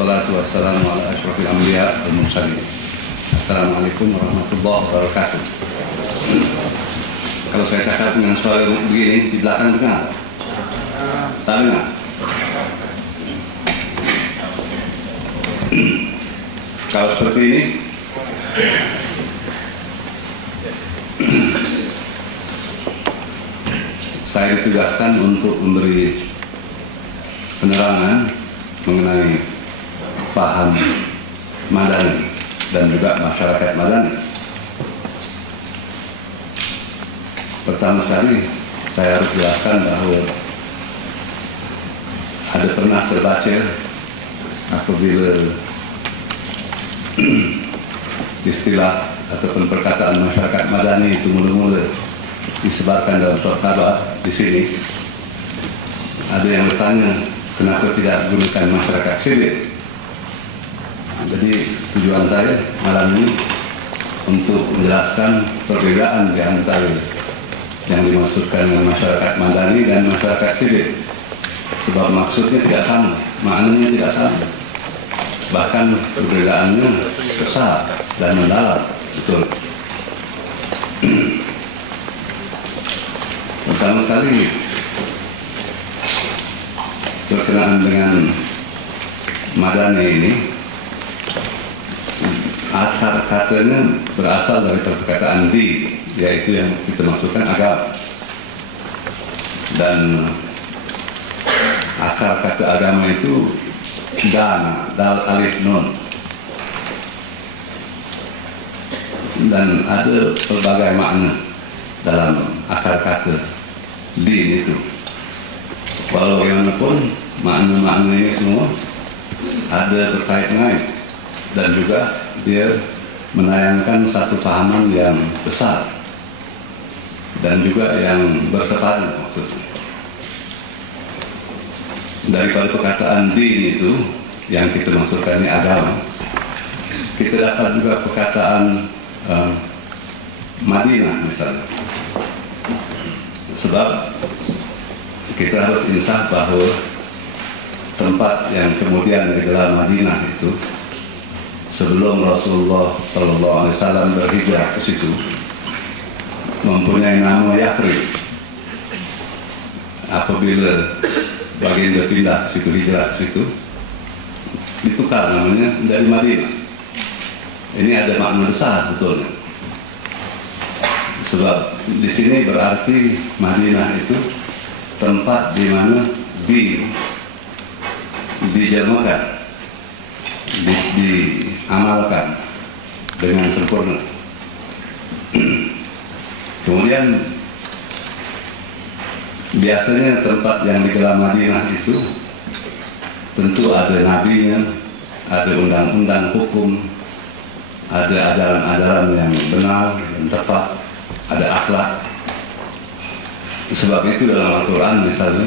wassalatu wassalamu ala asyrafil anbiya wal mursalin. Assalamualaikum warahmatullahi wabarakatuh. Kalau saya cakap dengan suara begini, di belakang dengar? Tak dengar? Kalau seperti ini, saya ditugaskan untuk memberi penerangan mengenai paham Madani dan juga masyarakat Madani. Pertama sekali saya harus jelaskan bahwa ada pernah terbaca apabila istilah ataupun perkataan masyarakat Madani itu mula-mula disebarkan dalam surat kabar di sini, ada yang bertanya kenapa tidak gunakan masyarakat sivil. Jadi tujuan saya malam ini untuk menjelaskan perbedaan di antara yang dimaksudkan dengan masyarakat Madani dan masyarakat sivil. Sebab maksudnya tidak sama, maknanya tidak sama. Bahkan perbedaannya besar dan mendalam. Betul. Pertama kali berkenaan dengan Madani ini, akar katanya berasal dari perkataan di, yaitu yang kita maksudkan agama. Dan akar kata agama itu dana, dal alif nun. Dan ada pelbagai makna dalam akar kata din itu. Walau yang pun makna-makna ini semua ada terkait-ngait dan juga dia menayangkan satu pahaman yang besar dan juga yang bersepadu maksudnya. Daripada perkataan din itu yang kita maksudkan ini agama, kita dapat juga perkataan Madinah misalnya. Sebab kita harus insaf bahwa tempat yang kemudian digelar Madinah itu sebelum Rasulullah SAW berhijrah ke situ mempunyai nama Yathrib. Apabila baginda pindah situ, hijrah ke situ, ditukar namanya dari Madinah. Ini ada makna besar sebetulnya. Sebab di sini berarti Madinah itu tempat di mana dijamalkan, diamalkan dengan sempurna. Kemudian biasanya tempat yang digelar Madinah itu tentu ada nabinya, ada undang-undang hukum, ada ajaran-ajaran yang benar dan tepat, ada akhlak. Sebab itu dalam Al-Quran misalnya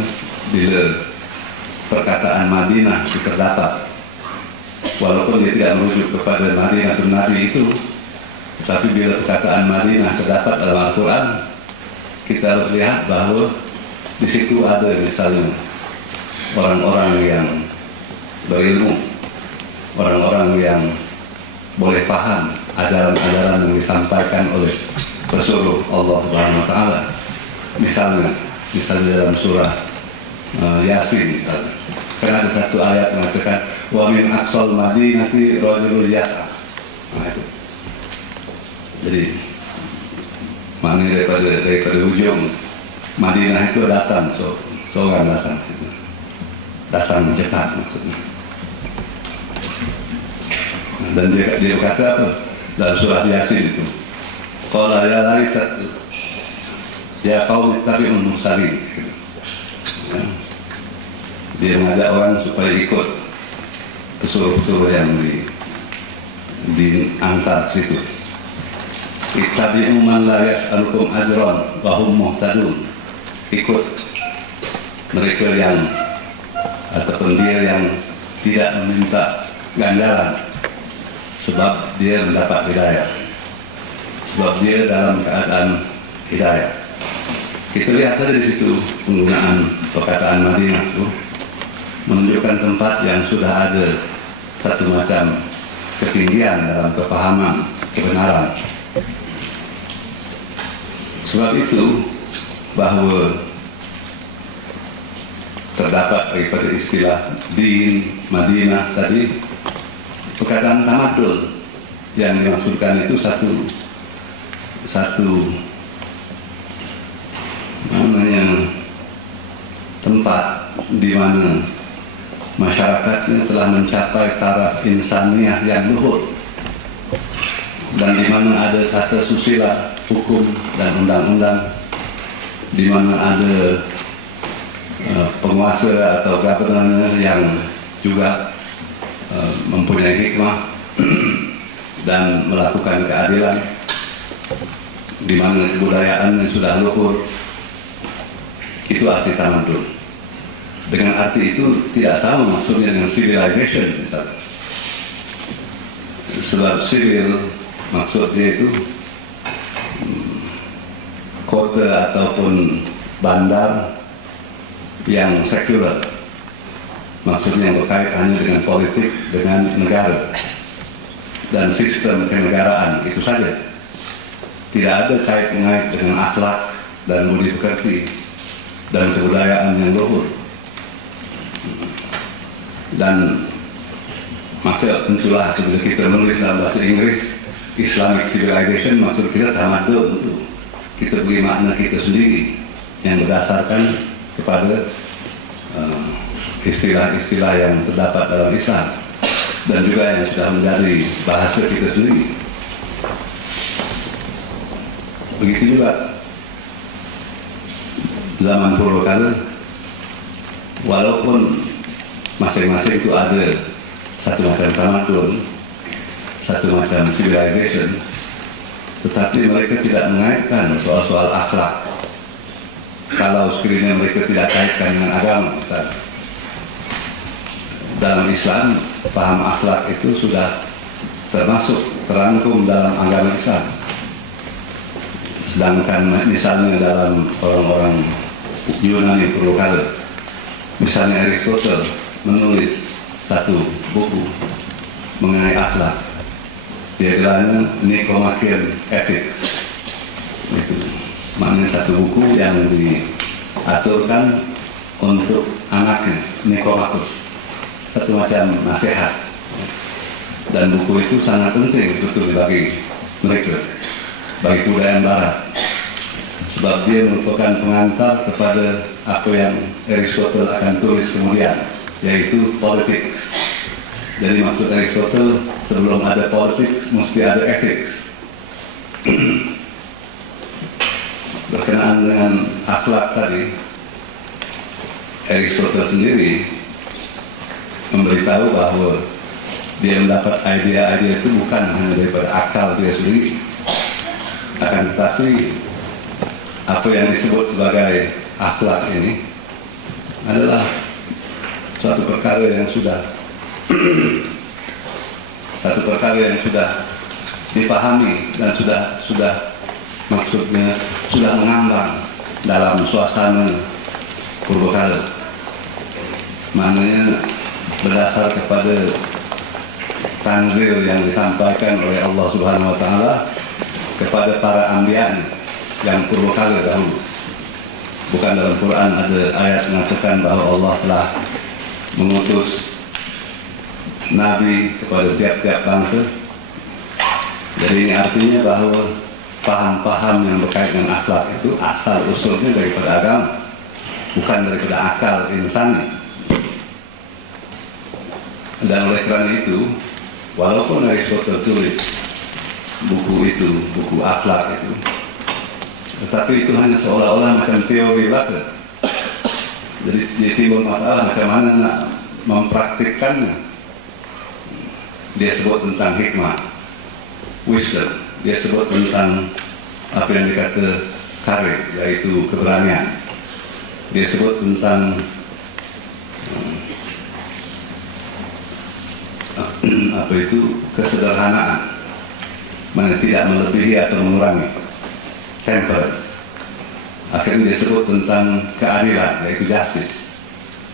bila perkataan Madinah terdapat, walaupun dia tidak merujuk kepada Madinah atau Nabi itu, tetapi bila perkataan Madinah terdapat dalam Al-Quran, kita harus lihat bahwa di situ ada misalnya orang-orang yang berilmu, orang-orang yang boleh paham ajaran-ajaran yang disampaikan oleh Rasulullah Allah Subhanahu Wa Taala. Misalnya dalam surah Yasin, karena ada satu ayat mengatakan wa min aqsal madinati rajulun yas'a. Nah itu. Jadi maknanya daripada ujung Madinah itu datang, seorang datang cepat maksudnya. Dan dia kata apa dalam surah Yasin itu, qala ya laita ya qaum ittabi'ul mursalin. Dia mengajak orang supaya ikut pesuruh-pesuruh yang diantar situ. Ittabi'u man la yas'alukum ajran wa hum muhtadun. Ikut mereka yang ataupun dia yang tidak meminta ganjaran, sebab dia mendapat hidayah, sebab dia dalam keadaan hidayah. Kita lihat saja di situ penggunaan perkataan Madinah itu menunjukkan tempat yang sudah ada satu macam ketinggian dalam kepahaman kebenaran. Sebab itu bahwa terdapat daripada istilah din, Madinah tadi, perkataan tamadul yang dimaksudkan itu satu tempat di mana masyarakatnya telah mencapai taraf insaniah yang luhur, dan di mana ada tata susila, hukum dan undang-undang, di mana ada penguasa atau governor yang juga mempunyai hikmah dan melakukan keadilan, di mana kebudayaannya sudah luhur. Itu arti tamadul. Dengan arti itu tidak sama maksudnya dengan civilization misalnya. Sebab civil maksudnya itu kota ataupun bandar yang sekuler, maksudnya yang berkait hanya dengan politik, dengan negara dan sistem kenegaraan, itu saja. Tidak ada kait-mengait dengan akhlak dan budi pekerti dan kebudayaan yang luhur. Dan maka tentulah bila kita menulis dalam bahasa Inggris Islamic Civilization, maksud kita tamadul, untuk kita beri makna kita sendiri yang berdasarkan kepada istilah-istilah yang terdapat dalam Islam dan juga yang sudah menjadi bahasa kita sendiri. Begitu juga zaman purbakala, walaupun masing-masing itu ada satu macam tamadul, satu macam civilization, tetapi mereka tidak mengaitkan soal-soal akhlak. Kalau sekiranya mereka tidak kaitkan dengan agama, dalam Islam, paham akhlak itu sudah termasuk terangkum dalam agama Islam. Sedangkan misalnya dalam orang-orang Yunani purbakala, misalnya Aristotle menulis satu buku mengenai akhlak, dia bilangnya Nicomachean Ethics. Itu maknanya satu buku yang diaturkan untuk anaknya, Nicomachus, satu macam nasihat. Dan buku itu sangat penting betul bagi mereka, bagi kebudayaan Barat, sebab dia merupakan pengantar kepada apa yang Aristotle akan tulis kemudian, yaitu politik. Jadi maksud Aristotle, sebelum ada politik mesti ada ethics. Berkenaan dengan akhlak tadi, Aristotle sendiri memberitahu bahwa dia mendapat idea-idea itu bukan hanya daripada akal dia sendiri, akan tetapi apa yang disebut sebagai akhlak ini adalah suatu perkara yang sudah dipahami dan sudah maksudnya sudah mengambang dalam suasana purbakala. Maknanya berdasar kepada tanzil yang disampaikan oleh Allah Subhanahu wa taala kepada para anbiya yang purbakala dahulu. Bukan dalam Quran ada ayat mengatakan bahwa Allah telah mengutus nabi kepada tiap-tiap bangsa. Jadi ini artinya bahwa paham-paham yang berkaitan dengan akhlak itu asal usulnya daripada agama, bukan daripada akal insani. Dan oleh kerana itu, walaupun Aristotle tulis buku itu, buku akhlak itu, tetapi itu hanya seolah-olah macam teori belaka. Jadi timbul masalah macam mana nak mempraktikkannya. Dia sebut tentang hikmah, wisdom. Dia sebut tentang apa yang dikata courage, yaitu keberanian. Dia sebut tentang apa itu kesederhanaan, mana tidak melebihi atau mengurangi, temperance. Akhirnya dia sebut tentang keadilan, yaitu justice.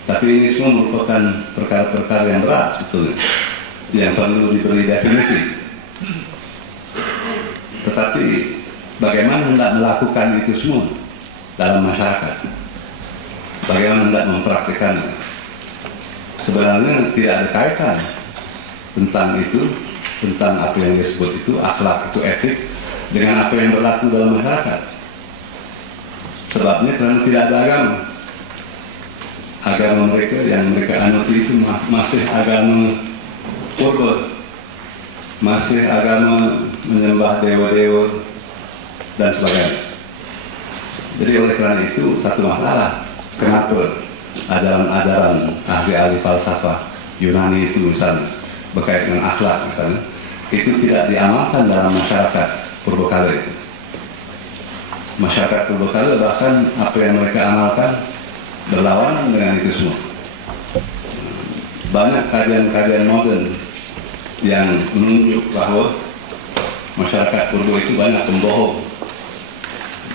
Tapi ini semua merupakan perkara-perkara yang berat sebetulnya. yang perlu diberi definisi. Tetapi bagaimana hendak melakukan itu semua dalam masyarakat? Bagaimana hendak mempraktikannya? Sebenarnya tidak ada kaitan tentang itu, tentang apa yang disebut itu akhlak, itu etik, dengan apa yang berlaku dalam masyarakat. Sebabnya karena tidak ada agama. Agama mereka yang mereka anuti itu masih agama purba, masih agama menyembah dewa-dewa dan sebagainya. Jadi oleh karena itu satu masalah, kenapa ajaran-ajaran ahli-ahli falsafah Yunani itu misalnya berkaitan dengan akhlak misalnya, itu tidak diamalkan dalam masyarakat purbakala itu. Masyarakat purbakala bahkan apa yang mereka amalkan berlawanan dengan itu semua. Banyak kajian-kajian modern yang menunjuk bahwa masyarakat purba itu banyak pembohong,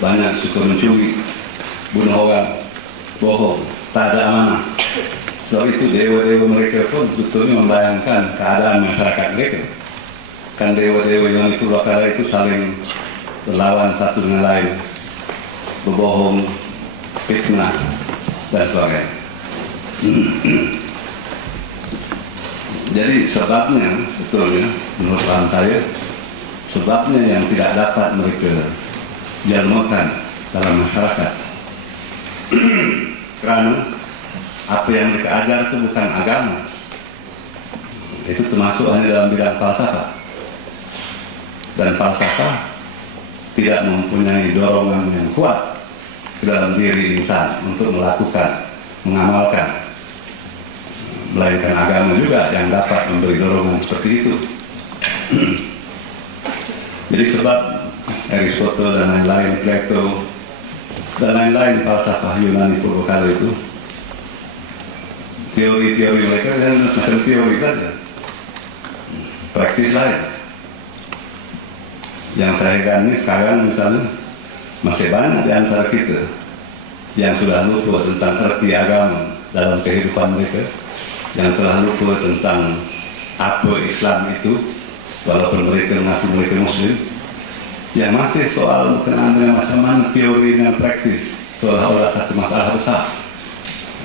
banyak suka mencuri, bunuh orang, bohong, tak ada amanah. Sebab itu dewa-dewa mereka pun betulnya membayangkan keadaan masyarakat mereka. Kan dewa-dewa yang itu bakal itu saling berlawan satu dengan lain, berbohong, fitnah, dan sebagainya. Jadi sebabnya, betulnya, menurut paham saya, sebabnya yang tidak dapat mereka jalmakan dalam masyarakat. Karena apa yang mereka ajar itu bukan agama. Itu termasuk hanya dalam bidang falsafah. Dan falsafah tidak mempunyai dorongan yang kuat ke dalam diri insan untuk melakukan, mengamalkan. Melainkan agama juga yang dapat memberi dorongan seperti itu. Jadi sebab Aristotle dan lain-lain, Plato dan lain-lain falsafah Yunani purbakala itu, teori-teori mereka dan macam teori saja, praktis lain. Yang saya gani sekarang misalnya masih banyak di antara kita yang sudah lupa tentang arti agama dalam kehidupan mereka, yang telah lupa tentang apa Islam itu, walaupun mereka mengaku mereka Muslim, yang masih soal berkenaan dengan macam mana teori dengan praktis, seolah-olah satu masalah besar.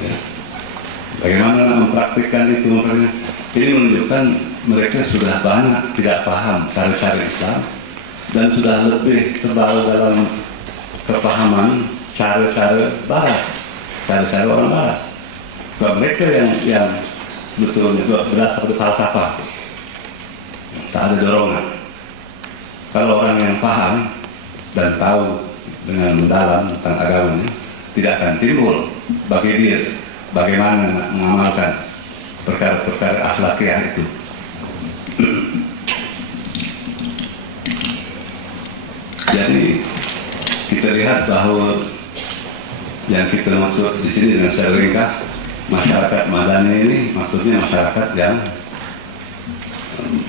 Ya. Bagaimana mempraktikkan itu? Ini menunjukkan mereka sudah banyak tidak paham cara-cara Islam dan sudah lebih terbawa dalam kepahaman cara-cara Barat, cara-cara orang Barat. Sebab mereka yang betul berdasar dari falsafah, tak ada dorongan. Kalau orang yang paham dan tahu dengan mendalam tentang agamanya, tidak akan timbul bagi dia bagaimana mengamalkan perkara-perkara akhlakiah itu. Jadi kita lihat bahwa yang kita maksud di sini dengan secara ringkas, masyarakat madani ini maksudnya masyarakat yang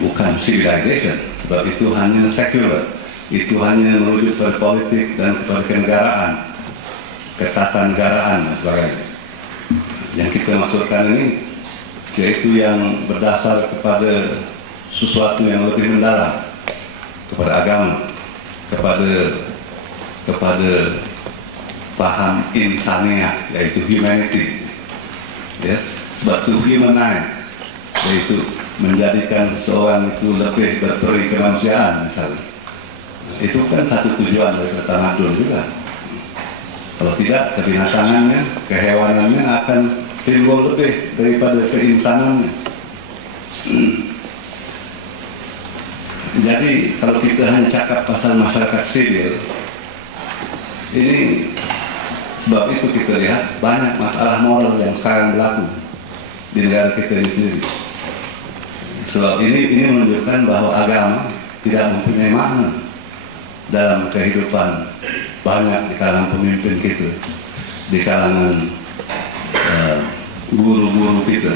bukan civilization, sebab itu hanya sekuler, itu hanya merujuk pada politik dan kepada kenegaraan, ketatanegaraan dan sebagainya. Yang kita maksudkan ini yaitu yang berdasar kepada sesuatu yang lebih mendalam, kepada agama, kepada paham insaniah, yaitu humanity, ya, sebab itu humanize, yaitu menjadikan seorang itu lebih berperi kemanusiaan misalnya. Itu kan satu tujuan dari tamadun juga. Kalau tidak, kebinasangannya, kehewanannya akan timbul lebih daripada keinsanannya. Jadi kalau kita hanya cakap pasal masyarakat sivil, ini sebab itu kita lihat banyak masalah moral yang sekarang berlaku di negara kita ini sendiri. Sebab ini menunjukkan bahwa agama tidak mempunyai makna dalam kehidupan banyak di kalangan pemimpin kita, di kalangan guru-guru kita,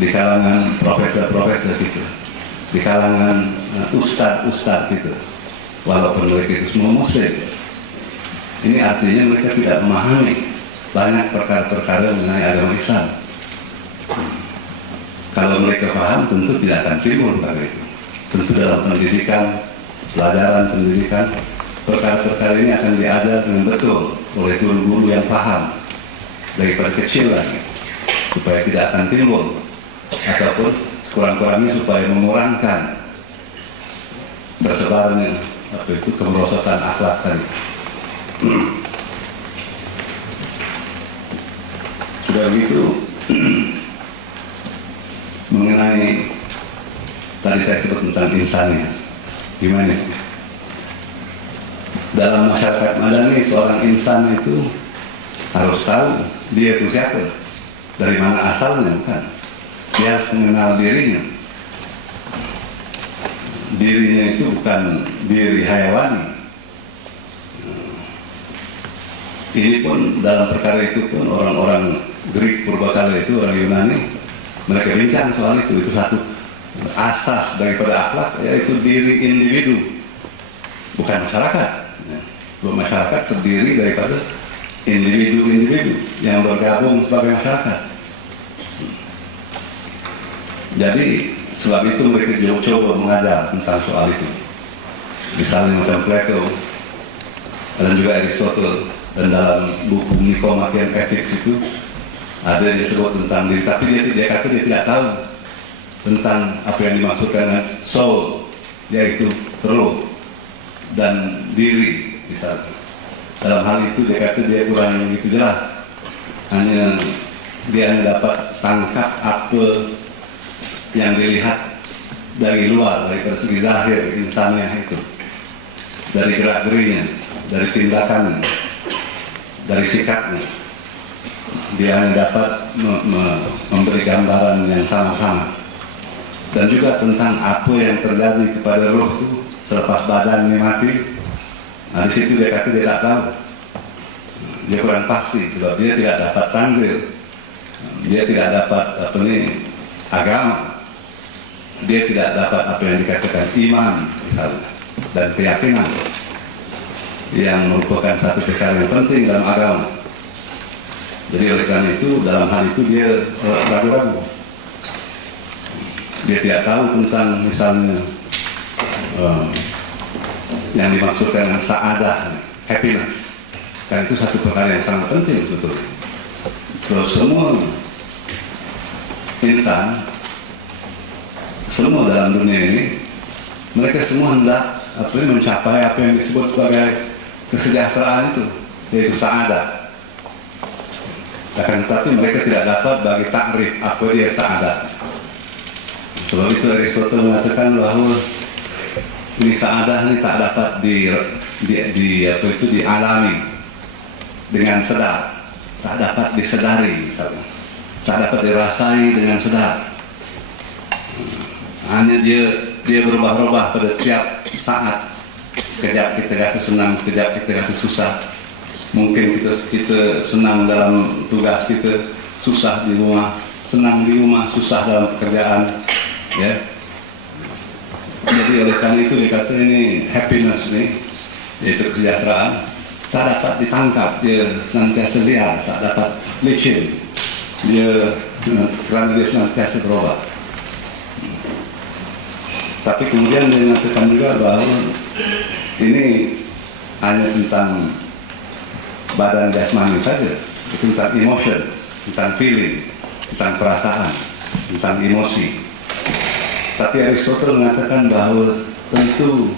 di kalangan profesor-profesor kita, di kalangan ustadz-ustadz kita, walaupun mereka itu semua Muslim. Ini artinya mereka tidak memahami banyak perkara-perkara mengenai agama Islam. Kalau mereka paham, tentu tidak akan timbul itu. Tentu dalam pendidikan, pelajaran pendidikan, perkara-perkara ini akan diajar dengan betul oleh guru-guru yang paham daripada kecil lagi, supaya tidak akan timbul, ataupun kurang-kurangnya supaya mengurangkan bersebarnya kemerosotan akhlak tadi. Sudah begitu, mengenai tadi saya sebut tentang insani, gimana? Dalam masyarakat Madani, seorang insan itu harus tahu dia itu siapa, dari mana asalnya, bukan? Dia harus mengenal dirinya. Dirinya itu bukan diri hayawani. Ini pun dalam perkara itu pun orang-orang Greek purbakala itu, orang Yunani, mereka bincang soal itu satu asas daripada akhlak, yaitu diri individu, bukan masyarakat. Masyarakat terdiri daripada individu-individu yang bergabung sebagai masyarakat. Jadi sebab itu mereka coba mengajar tentang soal itu. Misalnya macam Plato dan juga Aristotle, dan dalam buku Nicomachean Ethics itu ada yang disebut tentang diri, tapi dia kata dia tidak tahu tentang apa yang dimaksudkan dengan soul, yaitu roh dan diri. Misalnya dalam hal itu dia kata dia kurang begitu jelas, hanya dia hanya dapat tangkap apa yang dilihat dari luar, dari segi zahir insannya itu, dari gerak-geriknya, dari tindakannya, dari sikapnya. Dia hanya dapat memberi gambaran yang sama-sama, dan juga tentang apa yang terjadi kepada roh itu selepas badannya mati. Nah, di situ dia kata dia tak tahu, dia kurang pasti, sebab dia tidak dapat tanggil, dia tidak dapat agama, dia tidak dapat apa yang dikatakan iman misalnya, dan keyakinan yang merupakan satu perkara yang penting dalam agama. Jadi oleh karena itu dalam hal itu dia ragu-ragu, dia tidak tahu tentang misalnya yang dimaksudkan dengan sa'adah, happiness. Karena itu satu perkara yang sangat penting sebetulnya. Terus semua insan, semua dalam dunia ini, mereka semua hendak mencapai apa yang disebut sebagai kesejahteraan itu, yaitu sa'adah. Akan tetapi mereka tidak dapat bagi takrif apa dia sa'adah. Sebab itu Aristotle mengatakan bahwa ini sa'adah ini tak dapat dialami dengan sedar, tak dapat disedari misalnya, tak dapat dirasai dengan sedar. Hanya dia berubah-ubah pada tiap saat. Sekejap kita rasa senang, sekejap kita rasa susah. Mungkin kita senang dalam tugas kita, susah di rumah, senang di rumah, susah dalam pekerjaan, ya. Jadi oleh karena itu dikata ini happiness ini, yaitu kesejahteraan, tak dapat ditangkap, dia senantiasa liar, tak dapat licin, kerana dia senantiasa berubah. Tapi kemudian dia mengatakan juga bahwa ini hanya tentang badan jasmani saja, itu tentang emotion, tentang feeling, tentang perasaan, tentang emosi. Tapi Aristotle mengatakan bahwa tentu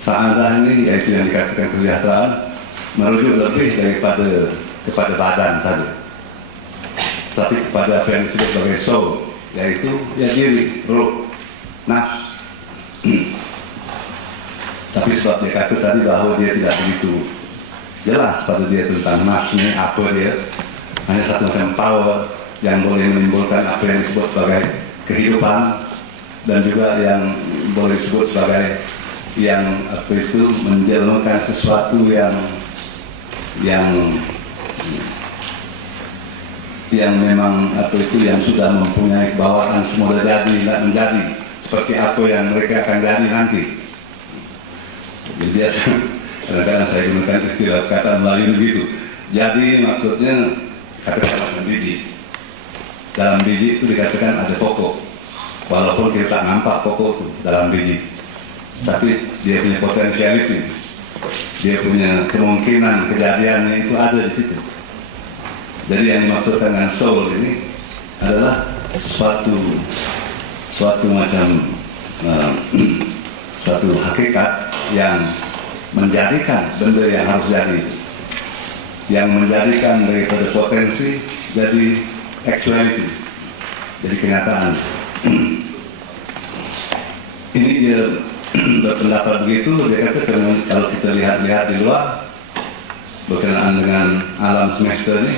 sa'adah ini, yaitu yang dikatakan kesejahteraan, merujuk lebih daripada kepada badan saja, tapi kepada apa yang disebut sebagai soul, yaitu diri, roh, nafs. Tapi sebab dia kata tadi bahwa dia tidak begitu jelas pada dia tentang nafs ini, apa dia, hanya satu macam power yang boleh menimbulkan apa yang disebut sebagai kehidupan, dan juga yang boleh disebut sebagai yang menjelmakan sesuatu yang memang yang sudah mempunyai bawaan semula jadi, tidak menjadi seperti apa yang mereka akan jadi nanti. Jadi biasa kadang-kadang saya gunakan istilah kata Melayu begitu. Jadi maksudnya kata-kata mendidik. dalam biji itu dikatakan ada pokok, walaupun kita tak nampak pokok itu dalam biji, tapi dia punya potensiality, dia punya kemungkinan kejadiannya itu ada di situ. Jadi yang dimaksudkan dengan soul ini adalah suatu macam suatu hakikat yang menjadikan benda yang harus jadi, yang menjadikan daripada potensi jadi actuality, jadi kenyataan. Ini dia berpendapat begitu. Dia kata kalau kita lihat di luar berkenaan dengan alam semesta ini,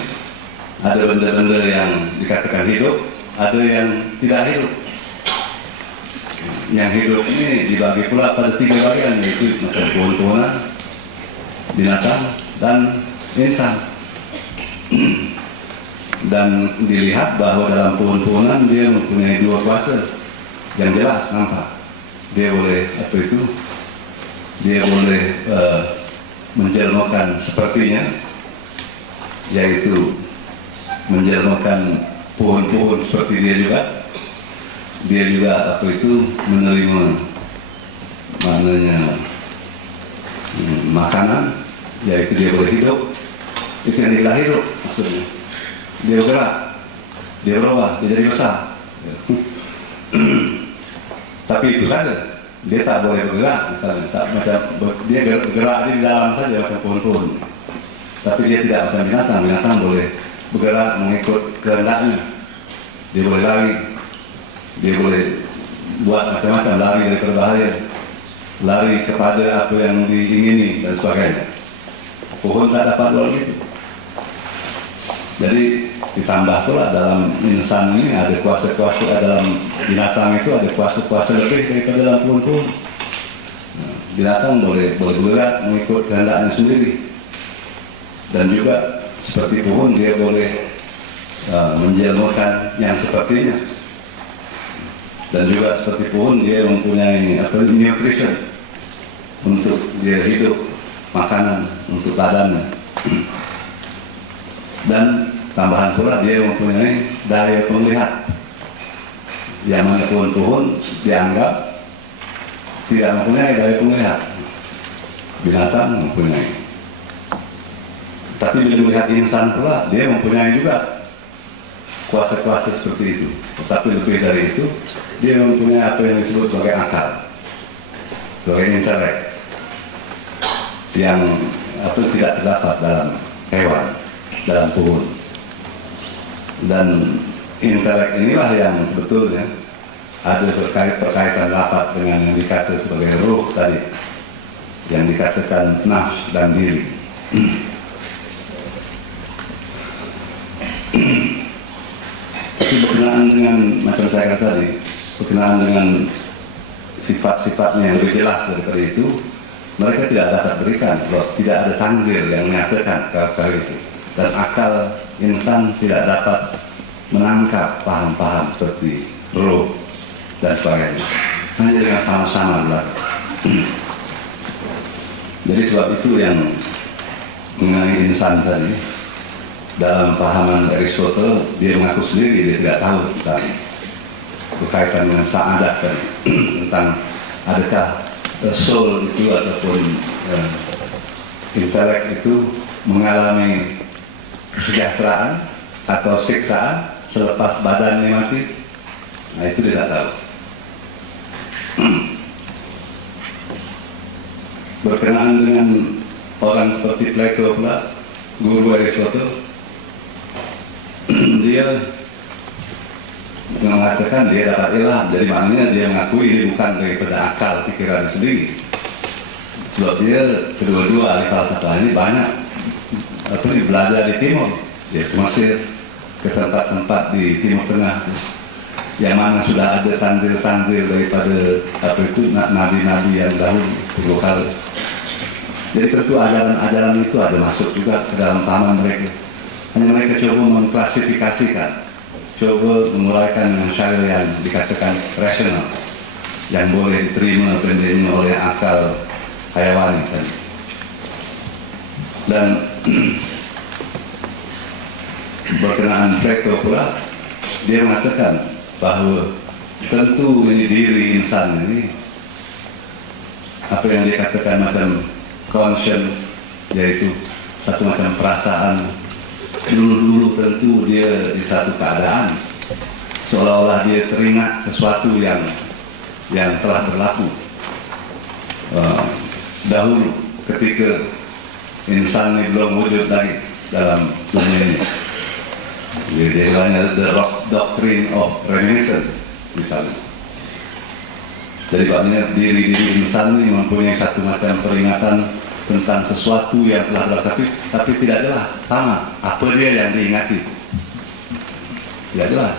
ada benda-benda yang dikatakan hidup, ada yang tidak hidup. Yang hidup ini dibagi pula pada 3 bagian, yaitu macam pohon-pohonan, binatang, dan insan. Dan dilihat bahwa dalam pohon-pohonan dia mempunyai 2 kuasa yang jelas nampak. Dia boleh dia boleh menjelmakan sepertinya, yaitu menjelmakan pohon-pohon seperti dia juga. Dia juga menerima maknanya makanan, yaitu dia boleh hidup. Itu yang dia hidup maksudnya. Dia bergerak, dia berubah, dia jadi besar. Tapi itu saja, dia tak boleh bergerak misalnya, dia bergerak di dalam saja macam pohon-pohon. Tapi dia tidak macam binatang. Binatang boleh bergerak mengikut kehendaknya. Dia boleh lari, dia boleh buat macam-macam, lari dari berbahaya, lari kepada apa yang diingini dan sebagainya. Pohon tak dapat buat begitu. Jadi ditambah pula dalam insan ini ada kuasa-kuasa, dalam binatang itu ada kuasa-kuasa lebih daripada dalam pohon-pohon. Binatang boleh bergerak mengikut kehendaknya sendiri. Dan juga seperti pohon dia boleh menjelmakan yang sepertinya. Dan juga seperti pohon dia mempunyai nutrition untuk dia hidup, makanan untuk badannya. Dan tambahan pula dia mempunyai daya penglihat, yang mana pohon-pohon dianggap tidak mempunyai daya penglihat, binatang mempunyai. Tapi bila melihat insan pula, dia mempunyai juga kuasa-kuasa seperti itu. Tetapi lebih dari itu, dia mempunyai apa yang disebut sebagai akal, sebagai intelek, yang tidak terdapat dalam hewan, dalam pohon. Dan intelek inilah yang sebetulnya ada berkaitan rapat dengan yang dikatakan sebagai ruh tadi, yang dikatakan nafs dan diri. Tapi berkenaan dengan macam saya kata tadi, berkenaan dengan sifat-sifatnya yang lebih jelas daripada itu, mereka tidak dapat berikan, sebab tidak ada tanzir yang menyatakan kata itu. Dan akal insan tidak dapat menangkap paham-paham seperti roh dan sebagainya. Hanya dengan sama-sama belakang. Jadi sebab itu yang mengenai insan tadi, dalam pahaman Aristotle, dia mengaku sendiri dia tidak tahu tentang berkaitan dengan sa'adah tadi, tentang adakah soul itu ataupun intelek itu mengalami kesejahteraan atau siksaan selepas badannya mati. Nah, itu dia tak tahu. Berkenaan dengan orang seperti Plato pula, guru Aristotle, dia mengatakan dia dapat ilham. Jadi maknanya dia mengakui ini bukan daripada akal pikiran sendiri. Sebab dia kedua-dua ahli falsafah ini banyak belajar di Timur, dia ke Mesir, ke tempat-tempat di Timur Tengah, yang mana sudah ada tanzil-tanzil daripada nabi-nabi yang dahulu kali. Jadi tentu ajaran-ajaran itu ada masuk juga ke dalam pahaman mereka. Hanya mereka coba mengklasifikasikan, coba menguraikan dengan cara yang dikatakan rasional, yang boleh diterima oleh akal hayawani tadi. Dan berkenaan Plato pula, dia mengatakan bahwa tentu ini diri insan ini, apa yang dia katakan macam conscience, yaitu satu macam perasaan, dulu-dulu tentu dia di satu keadaan seolah-olah dia teringat sesuatu yang telah berlaku dahulu ketika insan ini belum wujud lagi dalam dunia ini. Jadi istilahnya the doctrine of reminiscence misalnya. Jadi maknanya diri-diri insan ini mempunyai satu macam peringatan tentang sesuatu yang telah berlaku, tapi tidak jelas sama apa dia yang diingati. Tidak jelas.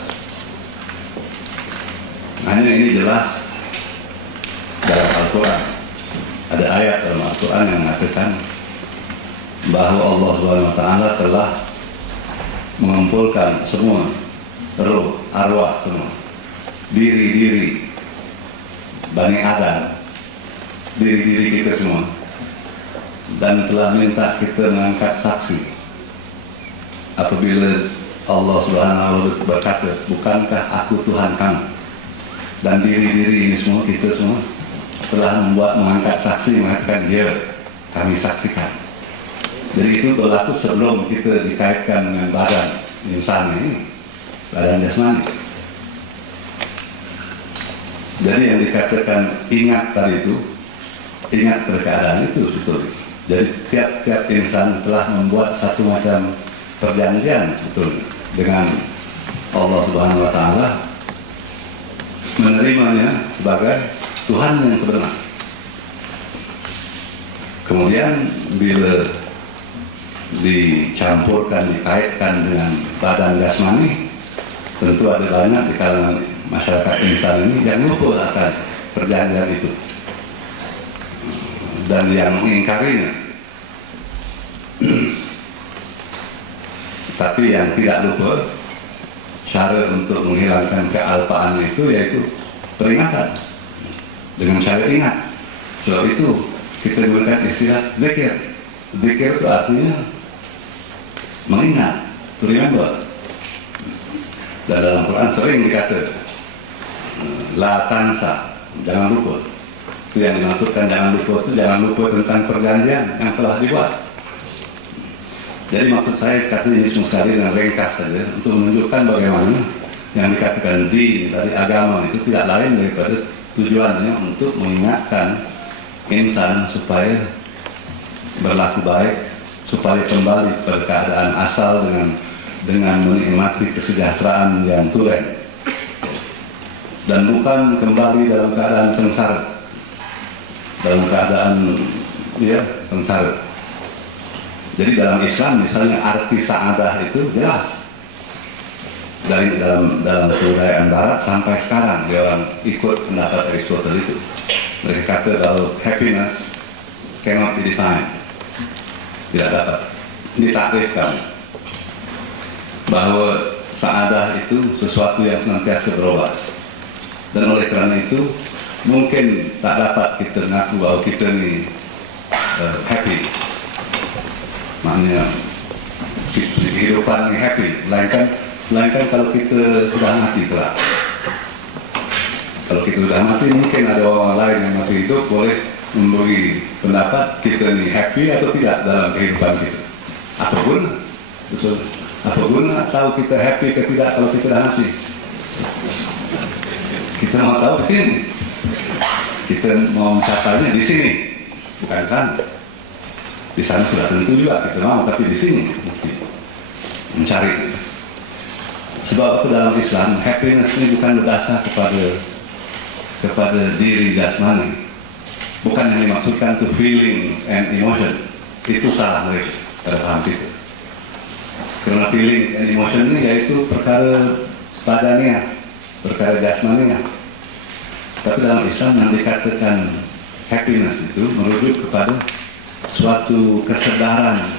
Hanya ini jelas dalam Al-Quran. Ada ayat dalam Al-Quran yang mengatakan bahwa Allah SWT telah mengumpulkan semua roh, arwah semua, diri-diri Bani Adam, diri-diri kita semua, dan telah minta kita mengangkat saksi apabila Allah SWT berkata, bukankah aku Tuhan kamu? Dan diri-diri ini semua, kita semua telah mengangkat saksi, mengatakan ya, kami saksikan. Jadi itu berlaku sebelum kita dikaitkan dengan badan insan ini, badan jasmani. Jadi yang dikatakan ingat tadi itu, ingat keadaan itu betul. Jadi tiap-tiap insan telah membuat satu macam perjanjian betul dengan Allah Subhanahu Wa Taala, menerimanya sebagai Tuhan yang sebenar. Kemudian bila dicampurkan, dikaitkan dengan badan jasmani, tentu ada banyak di kalangan masyarakat insan ini yang lupa akan perjanjian itu dan yang mengingkarinya. Tapi yang tidak lupa, cara untuk menghilangkan kealpaan itu yaitu peringatan dengan cara ingat. Sebab itu kita gunakan istilah zikir. Zikir itu artinya mengingat, to remember. Dan dalam Quran sering dikata la tansa, jangan lupa. Itu yang dimaksudkan jangan lupa itu jangan lupa tentang perjanjian yang telah dibuat. Jadi maksud saya kata ini semua sekali dengan ringkas saja untuk menunjukkan bagaimana yang dikatakan di dari agama itu tidak lain daripada tujuannya untuk mengingatkan insan supaya berlaku baik, supaya kembali pada keadaan asal dengan menikmati kesejahteraan yang tulen dan bukan kembali dalam keadaan sengsara, dalam keadaan sengsara. Jadi dalam Islam misalnya arti sa'adah itu jelas dari dalam kebudayaan Barat sampai sekarang dia orang ikut pendapat Aristotle itu. Mereka kata kalau happiness cannot be defined, tidak dapat ditakrifkan, bahwa sa'adah itu sesuatu yang senantiasa berubah, dan oleh karena itu mungkin tak dapat kita mengaku bahwa kita ini happy, maknanya kehidupan ini happy, melainkan kalau kita sudah mati kelak. Kalau kita sudah mati, mungkin ada orang lain yang masih hidup boleh memberi pendapat kita ini happy atau tidak dalam kehidupan kita. Apa guna? Betul. Apa guna tahu kita happy atau tidak kalau kita sudah mati? Kita mau tahu di sini. Kita mau mencapainya di sini, bukan sana. Di sana sudah tentu juga kita mau, tapi di sini mesti mencari. Sebab itu dalam Islam happiness ini bukan berdasar kepada diri jasmani, bukan yang dimaksudkan to feeling and emotion. Itu salah mereka pada paham itu. Karena feeling and emotion ini yaitu perkara badania, perkara jasmania. Tapi dalam Islam yang dikatakan happiness itu merujuk kepada suatu kesadaran,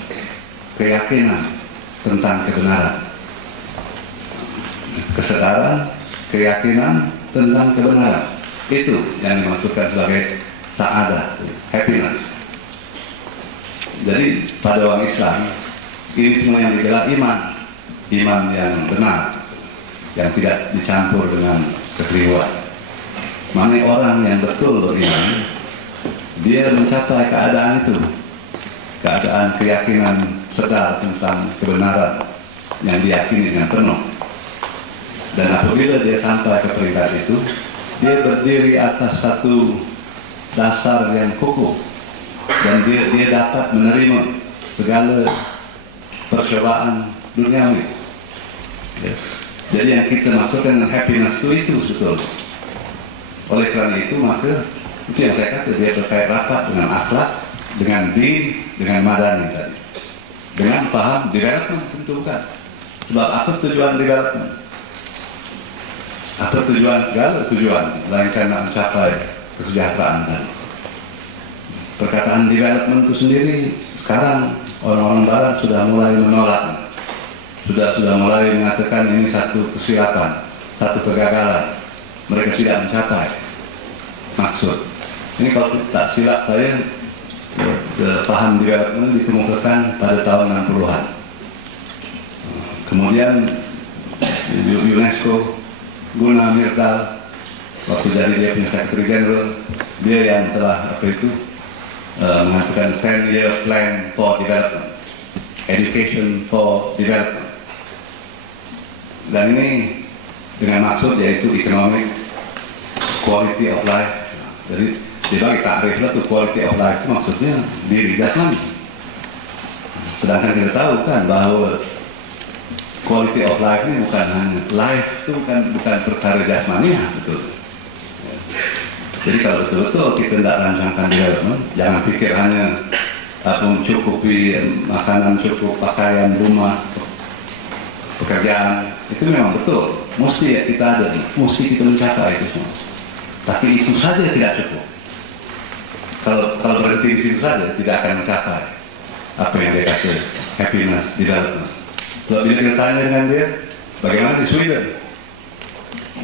keyakinan tentang kebenaran. Kesadaran, keyakinan tentang kebenaran. Itu yang dimaksudkan sebagai sa'adah, happiness. Jadi pada orang Islam ini semua yang digelar iman yang benar. yang tidak dicampur dengan kekeliruan. Mana orang yang betul beriman, dia mencapai keadaan itu, keadaan keyakinan sedar tentang kebenaran yang diyakini dengan penuh. Dan apabila dia sampai ke peringkat itu, dia berdiri atas satu dasar yang kokoh, dan dia dapat menerima segala percobaan duniawi. Jadi yang kita maksudkan dengan happiness itu betul. Oleh karena itu maka itu yang saya kata, dia berkait rapat dengan akhlak, dengan din, dengan madani tadi, dengan paham development tentu bukan. Sebab apa tujuan development? Apa tujuan segala tujuan lain karena mencapai kesejahteraan tadi. Perkataan development itu sendiri sekarang orang-orang barat sudah mulai menolak, sudah mulai mengatakan ini satu kesilapan, satu kegagalan. Mereka tidak mencapai maksud. Ini kalau tak silap saya, paham development dikemukakan pada tahun 60-an. Kemudian UNESCO, Gunnar Myrdal, waktu jadi dia punya Secretary General, dia yang telah mengatakan 10-year plan for development, education for development. Dan ini dengan maksud yaitu economic quality of life. Jadi dibagi takriflah tuh quality of life itu maksudnya diri jasmani. Sedangkan kita tahu kan bahwa quality of life ini bukan hanya life itu bukan perkara jasmani, betul. Jadi kalau betul-betul kita tidak rancangkan development, jangan pikir hanya mencukupi makanan, cukup pakaian, rumah, pekerjaan. Itu memang betul, mesti ya kita ada, mesti kita mencapai itu semua. Tapi itu saja tidak cukup. Kalau berhenti di situ saja, tidak akan mencapai apa yang dia kata happiness development. Kalau bila kita tanya dengan dia, bagaimana di Sweden?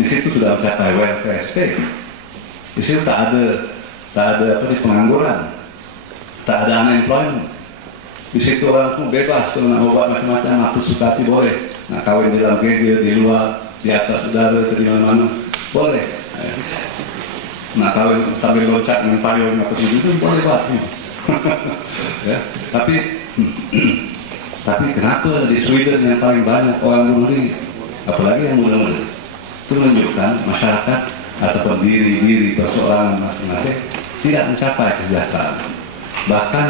Di situ sudah mencapai welfare state. Di situ tak ada pengangguran, tak ada unemployment. Di situ orang semua bebas, kalau nak obat macam-macam, aku suka hati boleh. Nak kawin di dalam gereja, di luar, di atas udara, di mana-mana, boleh. Nak kawin sambil loncat dengan payung, apa itu boleh buat. Ya, tapi kenapa di Sweden yang paling banyak orang bunuh diri, apalagi yang muda-muda? Itu menunjukkan masyarakat atau diri persoalan masing-masing tidak mencapai kesejahteraan, bahkan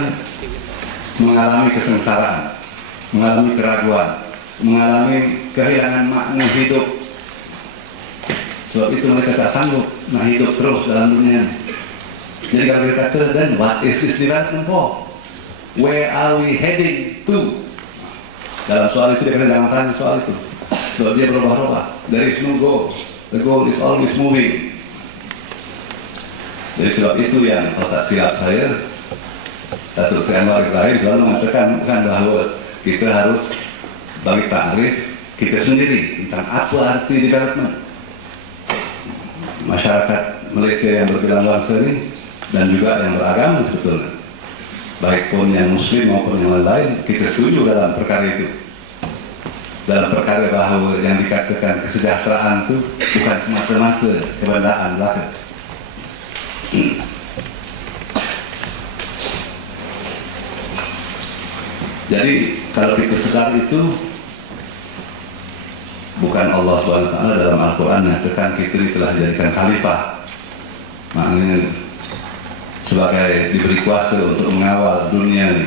mengalami kesengsaraan, mengalami keraguan, mengalami kehilangan makna hidup. Sebab itu mereka tak sanggup nak hidup terus dalam dunia ini. Jadi kalau kita kata, then what is this development for? Where are we heading to? Dalam soal itu dia kena jangan tanya soal itu. Sebab dia berubah-ubah. There is no goal. The goal is always moving. Jadi sebab itu yang kalau tak silap saya, Datuk Seri Anwar Ibrahim selalu mengatakan bukan bahwa kita harus bagi takrif kita sendiri tentang apa arti development. Masyarakat Malaysia yang berbilang bangsa ini dan juga yang beragama sebetulnya, baik pun yang Muslim maupun yang lain, kita setuju dalam perkara itu. Dalam perkara bahwa yang dikatakan kesejahteraan itu bukan semata-mata kebendaan belaka. Jadi kalau kita sedar itu, bukan Allah SWT dalam Al-Quran mengatakan kita telah dijadikan khalifah, maknanya sebagai diberi kuasa untuk mengawal dunia ini.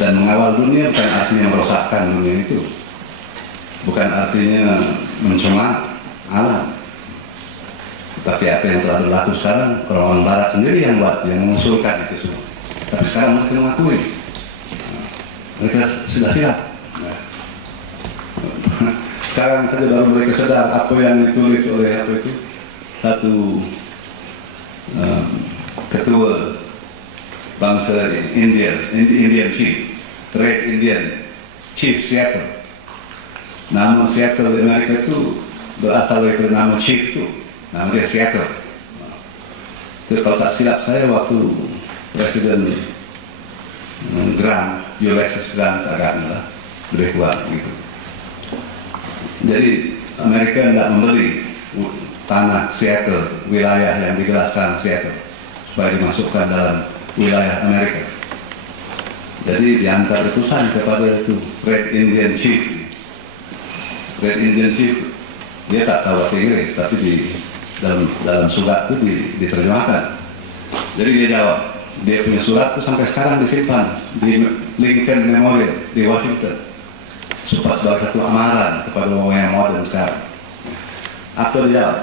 Dan mengawal dunia bukan artinya merosakkan dunia itu, bukan artinya mencemar alam. Tapi apa yang telah berlaku sekarang, orang-orang Barat sendiri yang buat, yang mengusulkan itu semua. Tapi sekarang mereka mengakui, mereka sudah siap. Sekarang saja baru mereka sadar apa yang ditulis oleh satu ketua bangsa Indian Chief, Red Indian Chief Seattle. Nama Seattle di Amerika itu berasal dari nama Chief itu, nama dia Seattle. Itu kalau tak silap saya waktu Presiden Grant, Ulysses Grant agaknya lah, lebih kuat gitu. Jadi Amerika tidak membeli tanah Seattle, wilayah yang digelaskan Seattle, supaya dimasukkan dalam wilayah Amerika. Jadi diantar utusan kepada itu Red Indian Chief. Red Indian Chief, dia tak tahu bahasa Inggris, tapi dalam surat itu diterjemahkan. Jadi dia jawab, dia punya surat itu sampai sekarang disimpan di Lincoln Memorial di Washington, supaya sebagai satu amaran kepada orang yang modern sekarang. Apa dia jawab?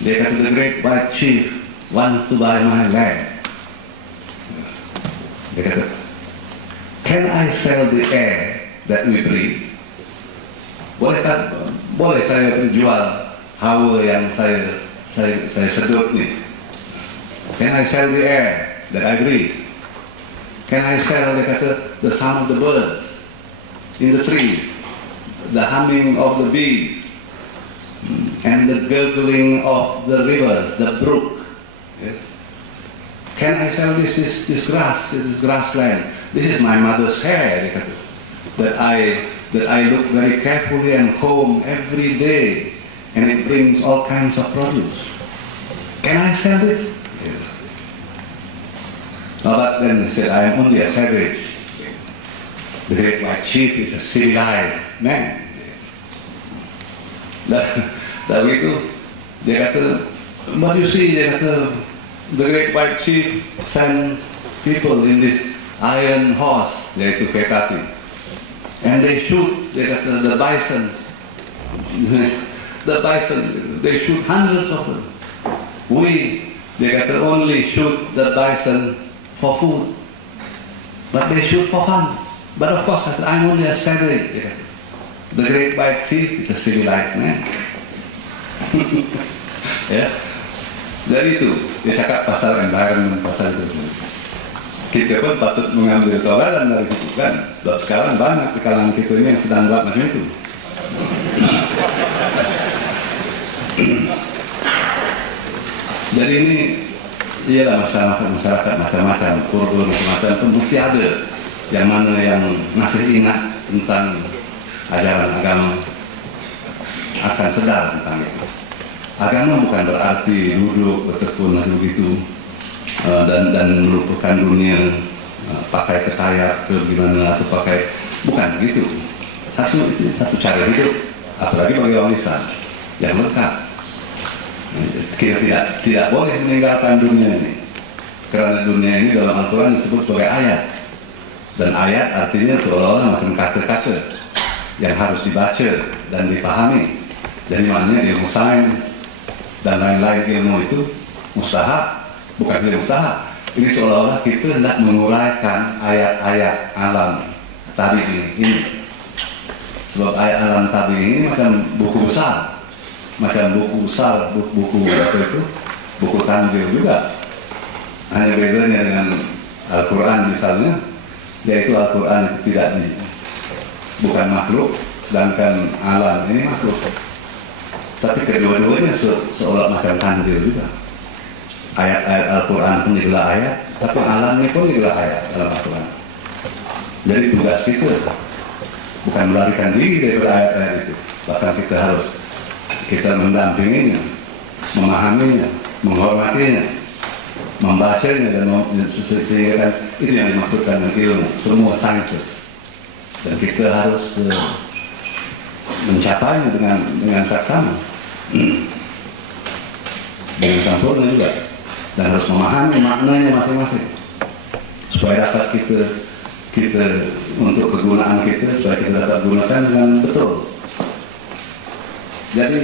Dia kata, the Great White Chief want to buy my land. Dia kata, can I sell the air that we breathe? Boleh saya jual hawa yang saya sedut ni? Can I sell the air that I breathe? Can I sell, dia kata, the sound of the birds in the tree, the humming of the bees, and the gurgling of the river, the brook? Yes. Can I sell this grass, this grassland? This is my mother's hair, dia kata, that I look very carefully and comb every day, and it brings all kinds of produce. Can I sell this? Yes. No, but then he said, I am only a savage. The Great White Chief is a civilized man. Lalu itu dia kata, but you see, dia kata, the Great White Chief send people in this iron horse, yaitu kereta api, and they shoot, dia kata, the bison, they shoot hundreds of them. We, dia kata, only shoot the bison for food, but they shoot for fun. But of course, I said, I'm only a savage. Dia kata, the Great White Chief is a civilized man. Ya, dari itu dia cakap pasal environment, pasal itu. Kita pun patut mengambil tawaran dari situ kan. Sebab sekarang banyak di kalangan kita ini yang sedang buat macam itu. Jadi ini ialah masyarakat macam-macam, kurun macam-macam pun mesti ada. Yang mana yang masih ingat tentang ajaran agama akan sedar tentang itu. Agama bukan berarti duduk bertekun begitu dan melupakan dunia, pakai kekayaan ke gimana atau pakai, bukan begitu. Satu cara hidup, apalagi bagi orang Islam yang lengkap. Kita tidak boleh meninggalkan dunia ini, karena dunia ini dalam Al-Quran disebut sebagai ayat, dan ayat artinya seolah-olah macam kata-kata yang harus dibaca dan dipahami. Jadi maknanya ilmu sains dan lain-lain ilmu itu mustahab, bukan ilmu mustahab. Ini seolah-olah kita hendak menguraikan ayat-ayat alam tabi ini. Sebab ayat alam tabi ini macam buku besar, buku apa itu, buku tanjil juga. Hanya bedanya dengan Al-Quran misalnya, yaitu Al-Quran itu bukan makhluk, sedangkan alam ini makhluk. Tapi kedua-duanya seolah macam tanjil juga. Ayat-ayat Al-Quran pun adalah ayat, tapi alam ini pun adalah ayat dalam Al-Quran. Jadi tugas kita bukan melarikan diri daripada ayat-ayat itu, bahkan kita mendampinginya, memahaminya, menghormatinya, membacanya, dan sehingga itu yang dimaksudkan dengan ilmu, semua sains. Dan kita harus mencapainya dengan saksama, dengan sempurna juga, dan harus memahami maknanya masing-masing, supaya dapat kita untuk kegunaan kita, supaya kita dapat gunakan dengan betul. Jadi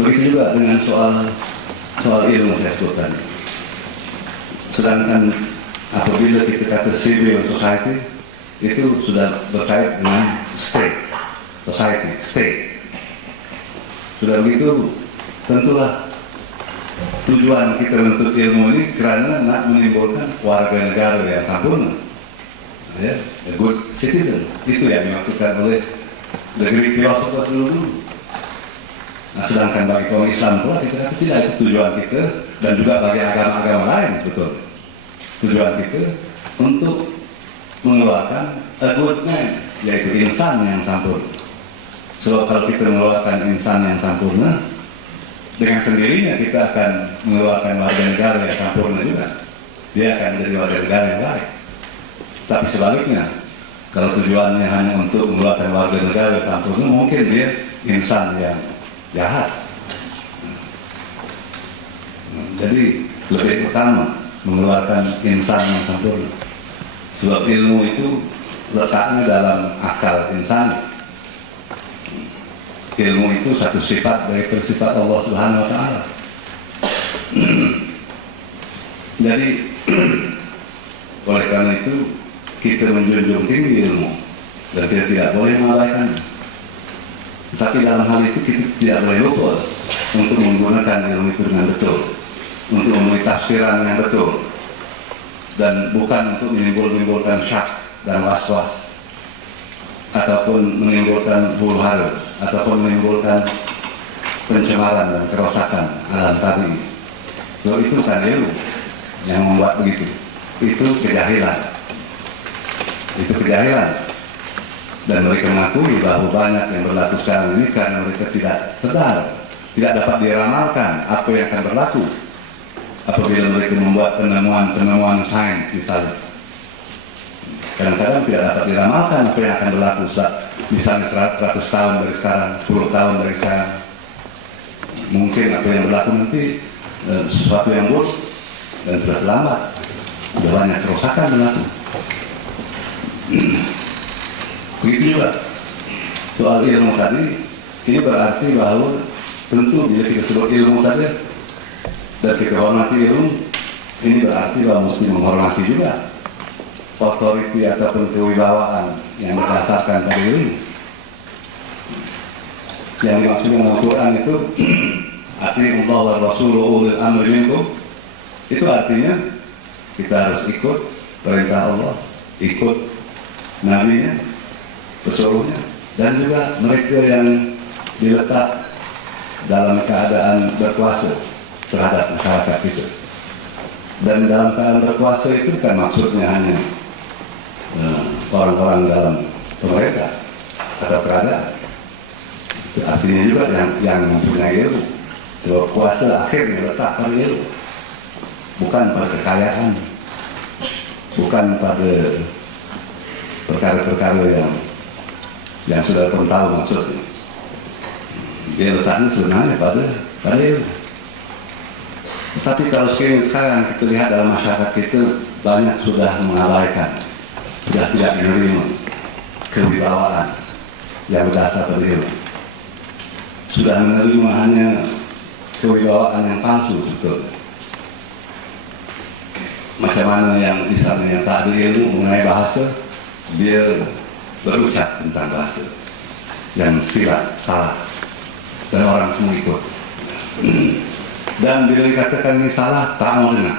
begitu juga dengan soal ilmu saya sebutkan. Sedangkan apabila kita kata civil society, itu sudah berkait dengan state. Sudah begitu, tentulah tujuan kita menuntut ilmu ini kerana nak menimbulkan warga negara yang sempurna, ya, a good citizen. Itu yang dimaksudkan oleh the Greek philosopher dulu. Nah, sedangkan bagi kaum Islam pula kita kata tidak, itu tujuan kita, dan juga bagi agama-agama lain sebetulnya. Tujuan kita untuk mengeluarkan a good man, yaitu insan yang sempurna. Sebab kalau kita mengeluarkan insan yang sempurna, dengan sendirinya kita akan mengeluarkan warga negara yang sempurna juga. Dia akan menjadi warga negara yang baik. Tapi sebaliknya, kalau tujuannya hanya untuk mengeluarkan warga negara yang sempurna, mungkin dia insan yang jahat. Jadi lebih utama mengeluarkan insan yang sempurna. Sebab ilmu itu letaknya dalam akal insan. Ilmu itu satu sifat dari sifat Allah Subhanahu wa Ta'ala. Jadi oleh karena itu kita menjunjung tinggi ilmu dan kita tidak boleh mengabaikannya. Tapi dalam hal itu kita tidak boleh lupa untuk menggunakan ilmu itu dengan betul, untuk memberi tafsiran yang betul, dan bukan untuk menimbulkan syak dan was-was, ataupun menimbulkan huru hara, ataupun menimbulkan pencemaran dan kerusakan alam tadi. So, itu bukan ilmu yang membuat begitu. Itu kejahilan. Itu kejahilan. Dan mereka mengakui bahwa banyak yang berlaku sekarang ini karena mereka tidak sadar, tidak dapat diramalkan apa yang akan berlaku apabila mereka membuat penemuan sains misalnya. Kadang-kadang tidak dapat diramalkan apa yang akan berlaku misalnya 100 tahun dari sekarang, 10 tahun dari sekarang. Mungkin apa yang berlaku nanti sesuatu yang buruk dan sudah terlambat. Sudah banyak kerusakan berlaku. Begitu juga soal ilmu tadi, ini berarti bahwa tentu bila kita sebut ilmu saja dan kita hormati ilmu, ini berarti bahwa mesti menghormati juga otoriti ataupun kewibawaan yang berdasarkan pada ilmu. Yang dimaksud dengan Al-Quran itu Atiiullah wa Rasuluhu ulil amri minkum, itu artinya kita harus ikut perintah Allah, ikut nabinya, pesuruhnya, dan juga mereka yang diletak dalam keadaan berkuasa terhadap masyarakat itu. Dan dalam keadaan berkuasa itu bukan maksudnya hanya orang-orang dalam pemerintah atau kerajaan. Itu artinya juga yang mempunyai ilmu. Sebab kuasa akhirnya letak pada ilmu, bukan pada kekayaan, bukan pada perkara-perkara yang sudah pun tahu maksudnya. Dia letaknya sebenarnya pada ilmu. Tapi kalau sekarang kita lihat dalam masyarakat kita banyak sudah mengabaikan, sudah tidak menerima kewibawaan yang berdasar pada ilmu. Sudah menerima hanya kewibawaan yang palsu sebetulnya. Macam mana yang misalnya yang tak ada ilmu mengenai bahasa, dia berucap tentang bahasa yang silap, salah, dan orang semua ikut. Dan bila dikatakan ini salah, tak mau dengar.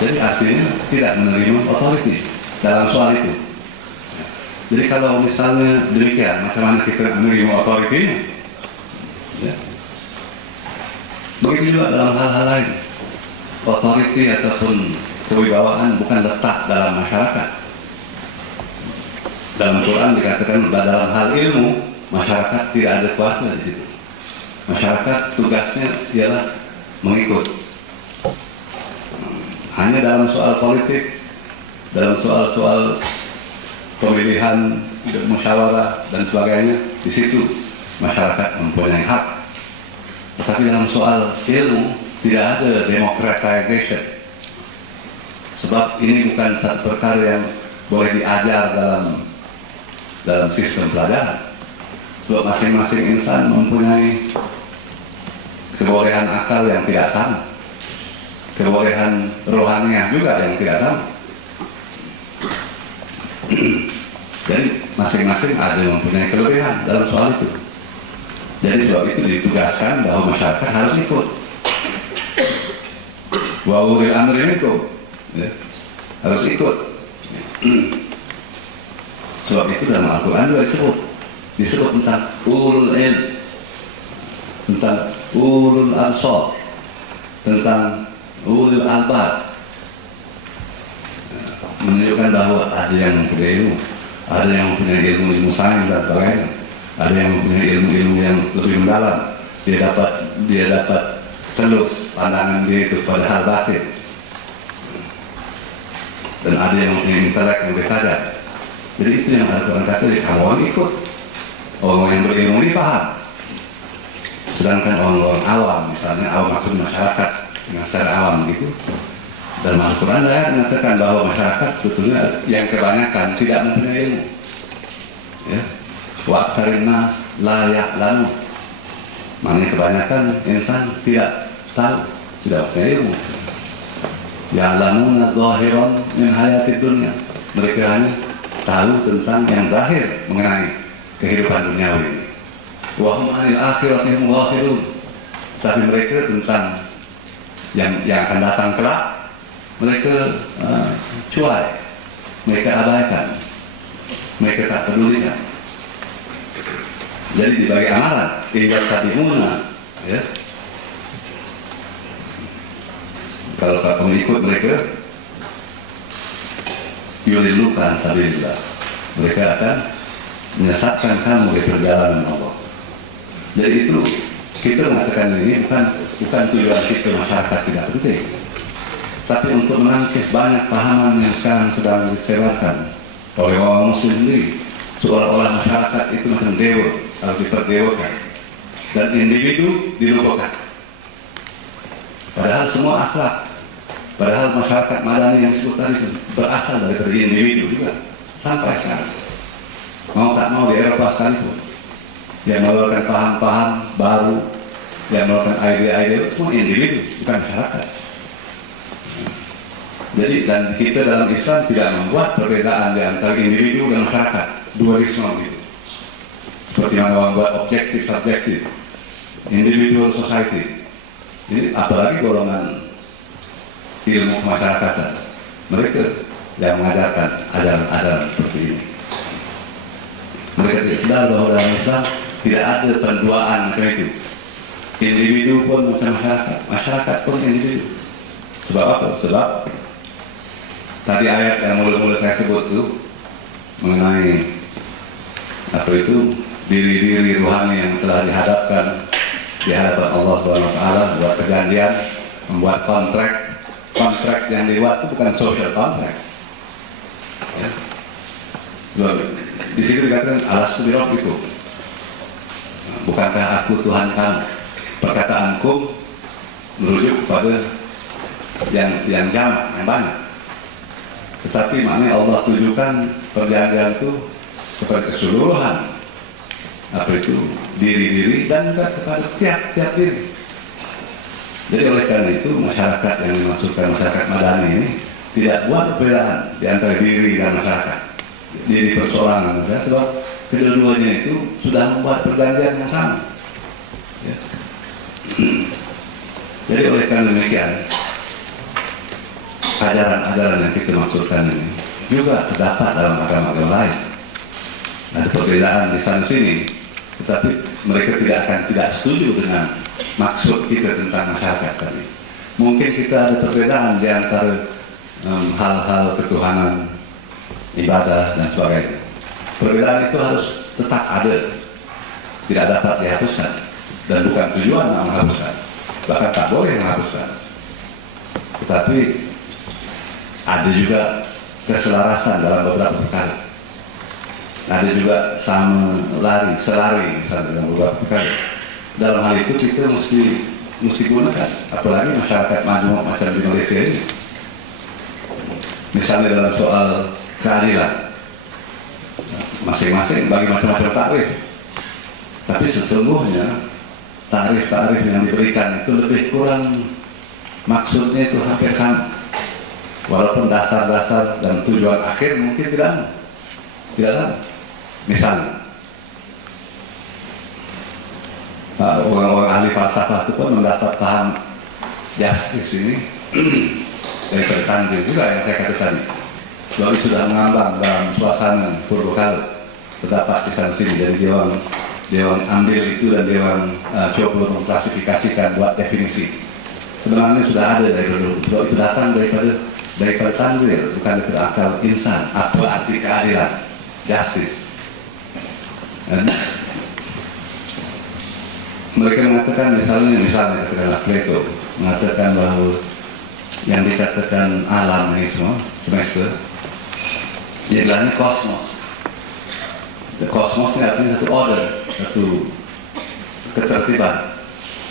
Jadi artinya tidak menerima otoritas dalam soal itu. Jadi kalau misalnya demikian, macam mana kita menerima otoritasnya? Ya. Begitu juga dalam hal-hal lain. Otoritas ataupun kewibawaan bukan letak dalam masyarakat. Dalam Quran dikatakan bahwa dalam hal ilmu masyarakat tidak ada kuasa di situ. Masyarakat tugasnya ialah mengikut. Hanya dalam soal politik, dalam soal-soal pemilihan, musyawarah dan sebagainya, di situ masyarakat mempunyai hak. Tetapi dalam soal ilmu tidak ada democratization. Sebab ini bukan satu perkara yang boleh diajar dalam sistem pelajaran. Sebab masing-masing insan mempunyai kebolehan akal yang tidak sama, kebolehan rohaniah juga yang tidak sama. Jadi masing-masing ada yang mempunyai kelebihan dalam soal itu. Jadi sebab itu ditugaskan bahwa masyarakat harus ikut. Wa ulil amri minkum, ya, harus ikut. Sebab itu dalam Al-Quran juga disebut tentang ulul ilm, tentang ulul absar, tentang ulul albab, menunjukkan bahwa ada yang mempunyai ilmu, ada yang mempunyai ilmu sains dan sebagainya, ada yang mempunyai ilmu yang lebih mendalam. Dia dapat telus pandangan dia itu pada hal batin, dan ada yang mempunyai intelek yang lebih tajam. Jadi itu yang Al-Quran kata, kamu orang ikut, orang yang berilmu ini paham. Sedangkan orang-orang awam, misalnya awam maksud masyarakat dengan secara awam gitu, dan Al-Quran mengatakan bahwa masyarakat sebetulnya yang kebanyakan tidak mempunyai ilmu. Ya, wa aktsarun la ya'lamun. Maknanya kebanyakan insan tidak tahu, tidak punya ilmu. Ya'lamuna zahiran min hayatid dunya. Mereka hanya tahu tentang yang zahir mengenai kehidupan duniawi. Wa hum 'anil akhirati hum ghafilun. Tapi mereka tentang yang akan datang kelak, mereka cuai, mereka abaikan, mereka tak pedulikan. Jadi dibagi amalan, tinggal tabi'una, ya. Kalau kamu ikut mereka, yulilukan sabilillah, mereka akan menyesatkan kamu di perjalanan Allah. Jadi itu kita mengatakan ini bukan tujuan kita masyarakat tidak penting, tapi untuk menangkis banyak pahaman yang sekarang sedang disebarkan oleh orang muslim sendiri, seolah-olah masyarakat itu macam dewa, harus diperdewakan, dan individu dilupakan. Padahal semua akhlak, padahal masyarakat madani yang disebut tadi itu berasal dari individu juga sampai sekarang. Mau tak mau di Eropa sekalipun, yang mengeluarkan paham-paham baru, yang mengeluarkan ide-ide itu semua individu, bukan masyarakat. Jadi dan kita dalam Islam tidak membuat perbedaan di antara individu dan masyarakat, dualisme gitu. Seperti yang orang buat objektif subjektif, individual society. Ini apalagi golongan ilmu kemasyarakatan, mereka yang mengajarkan ajaran-ajaran seperti ini. Mereka tidak sadar bahwa dalam Islam tidak ada penduaan macam itu. Individu pun macam masyarakat, masyarakat pun individu. Sebab apa? Sebab tadi ayat yang mula-mula saya sebut itu mengenai apa itu diri-diri rohani yang telah dihadapkan di hadapan Allah SWT, buat perjanjian, membuat kontrak yang dibuat itu bukan social contract. Ya. Di situ dikatakan alas birok itu, bukankah aku Tuhan kamu? Perkataanku merujuk kepada yang jamak, yang banyak. Tetapi maknanya Allah tujukan perjanjian itu kepada keseluruhan, apa itu diri-diri dan juga kepada tiap diri. Jadi oleh karena itu masyarakat yang dimaksudkan masyarakat madani ini tidak buat perbedaan di antara diri dan masyarakat, diri perseorangan, ya, sebab kedua-duanya itu sudah membuat perjanjian yang sama. Ya. Jadi oleh karena demikian, ajaran-ajaran yang kita maksudkan ini juga terdapat dalam agama-agama lain. Ada perbedaan di sana sini, tetapi mereka tidak setuju dengan maksud kita tentang masyarakat tadi. Mungkin kita ada perbedaan di antara hal-hal ketuhanan, ibadah dan sebagainya. Perbedaan itu harus tetap ada, tidak dapat dihapuskan, dan bukan tujuan menghapuskan, bahkan tak boleh menghapuskan. Tetapi ada juga keselarasan dalam beberapa perkara. Ada juga selari misalnya dalam beberapa perkara. Dalam hal itu kita mesti gunakan, apalagi masyarakat majmuk macam di Malaysia ini. Misalnya dalam soal keadilan, masing-masing bagi macam-macam takrif. Tapi sesungguhnya takrif-takrif yang diberikan itu lebih kurang, maksudnya itu hampir sama. Walaupun dasar-dasar dan tujuan akhir mungkin tidak sama. Misalnya orang-orang ahli falsafah itu pun mendapat paham justice ini dari Tanzil juga yang saya kata tadi. Lalu sudah mengambang dalam suasana purbakala, terdapat di sana sini. Jadi Dewan ambil itu dan Dewan coba mengklasifikasikan, buat definisi. Sebenarnya sudah ada dari dulu. Kalau itu datang daripada Tanzil, bukan dari akal insan. Apa arti keadilan? justice. Dan mereka mengatakan misalnya katakanlah Plato mengatakan bahwa yang dikatakan alam ini semesta istilahnya kosmos. Kosmos ini artinya satu order, satu ketertiban,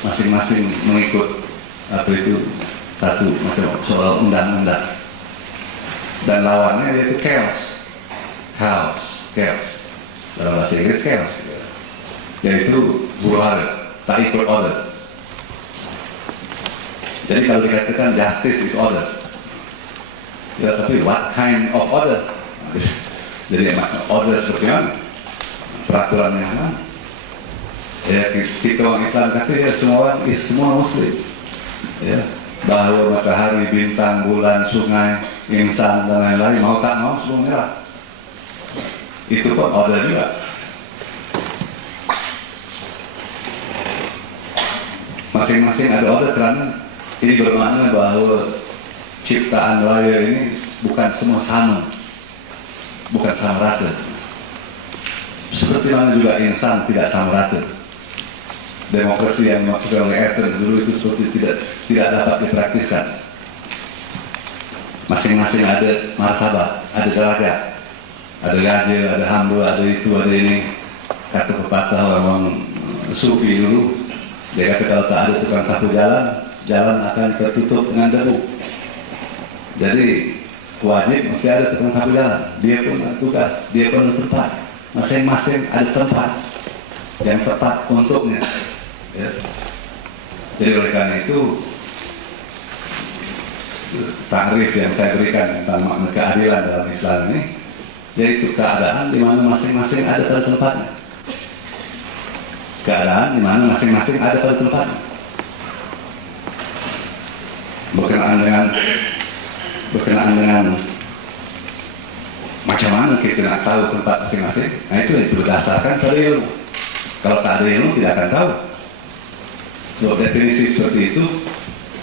masing-masing mengikut apa itu satu macam soal undang-undang. Dan lawannya yaitu chaos. Dalam bahasa Inggris chaos, yaitu order, tak ikut order. Jadi kalau dikatakan justice is order, ya tapi what kind of order? Jadi order seperti mana? Peraturan yang mana? Ya kita orang Islam kata ya semua Muslim. Ya, bahwa matahari, bintang, bulan, sungai, insan dan lain-lain mau tak mau semua merah. Itu pun order juga. Masing-masing ada order kerana ini bermakna bahwa ciptaan raya ini bukan semua sama, bukan sama rata. Seperti mana juga insan tidak sama rata. Demokrasi yang dimaksudkan oleh Athens dulu itu seperti tidak dapat dipraktiskan. Masing-masing ada martabat, ada derajat, ada raja, ada hamba, ada itu, ada ini. Kata pepatah orang sufi dulu, dia kata kalau tak ada tukang sapu jalan akan tertutup dengan debu. Jadi wajib mesti ada tukang sapu jalan. Dia pun ada tugas, dia pun ada tempat. Masing-masing ada tempat yang tepat untuknya. Ya. Jadi oleh karena itu takrif yang saya berikan tentang makna keadilan dalam Islam ini, yaitu keadaan di mana masing-masing ada pada tempatnya. Keadaan di mana masing-masing ada pada tempatnya. Berkenaan dengan macam mana kita nak tahu tempat masing-masing, nah itu berdasarkan pada ilmu. Kalau tak ada ilmu tidak akan tahu. So, definisi seperti itu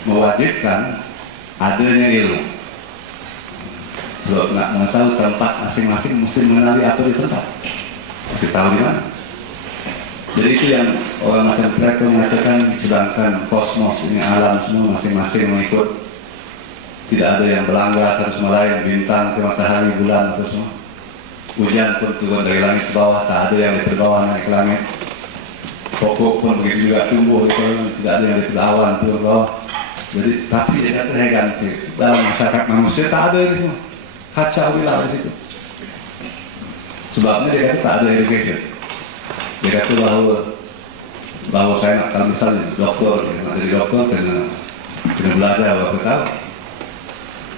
mewajibkan adanya ilmu. Kalau nak mengetahui tempat masing-masing mesti mengenali apa di tempat, mesti tahu di mana. Jadi itu yang orang macam Plato mengatakan, sedangkan kosmos ini alam semua masing-masing mengikut, tidak ada yang berlanggar satu sama lain, bintang ke matahari, bulan atau semua. Hujan pun turun dari langit ke bawah, tak ada yang dari bawah naik ke langit. Pokok pun begitu juga tumbuh, tidak ada yang dari awan turun ke bawah. Jadi tapi dia kata saya ganti dalam masyarakat manusia tak ada ini semua, kacau bila di situ. Sebabnya dia kata tak ada education. Dia kata bahwa saya nak kalau misalnya doktor, nak jadi doktor kena belajar berapa tahun,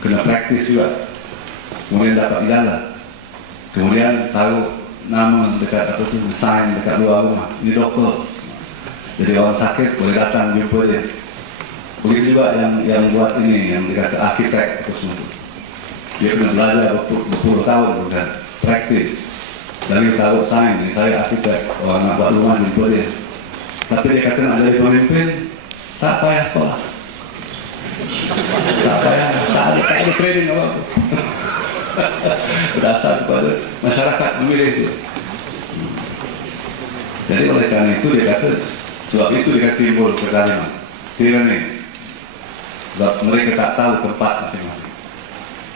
kena praktis juga, kemudian dapat ijazah, kemudian tahu nama dekat apa tu, sign dekat luar rumah, ini doktor. Jadi orang sakit boleh datang jumpa dia. Begitu juga yang buat ini, yang dikata arsitek atau semua. Dia kena belajar berpuluh tahun sudah praktis. Dari tahu sign, saya arsitek, orang nak buat rumah jumpa dia. Tapi dia kata nak jadi pemimpin, tak payah sekolah. Tak ada training apa-apa. Berdasar kepada masyarakat memilih itu. Jadi oleh karena itu dia kata, sebab itu dia timbul kezaliman, tirani. Sebab mereka tak tahu tempat masing-masing.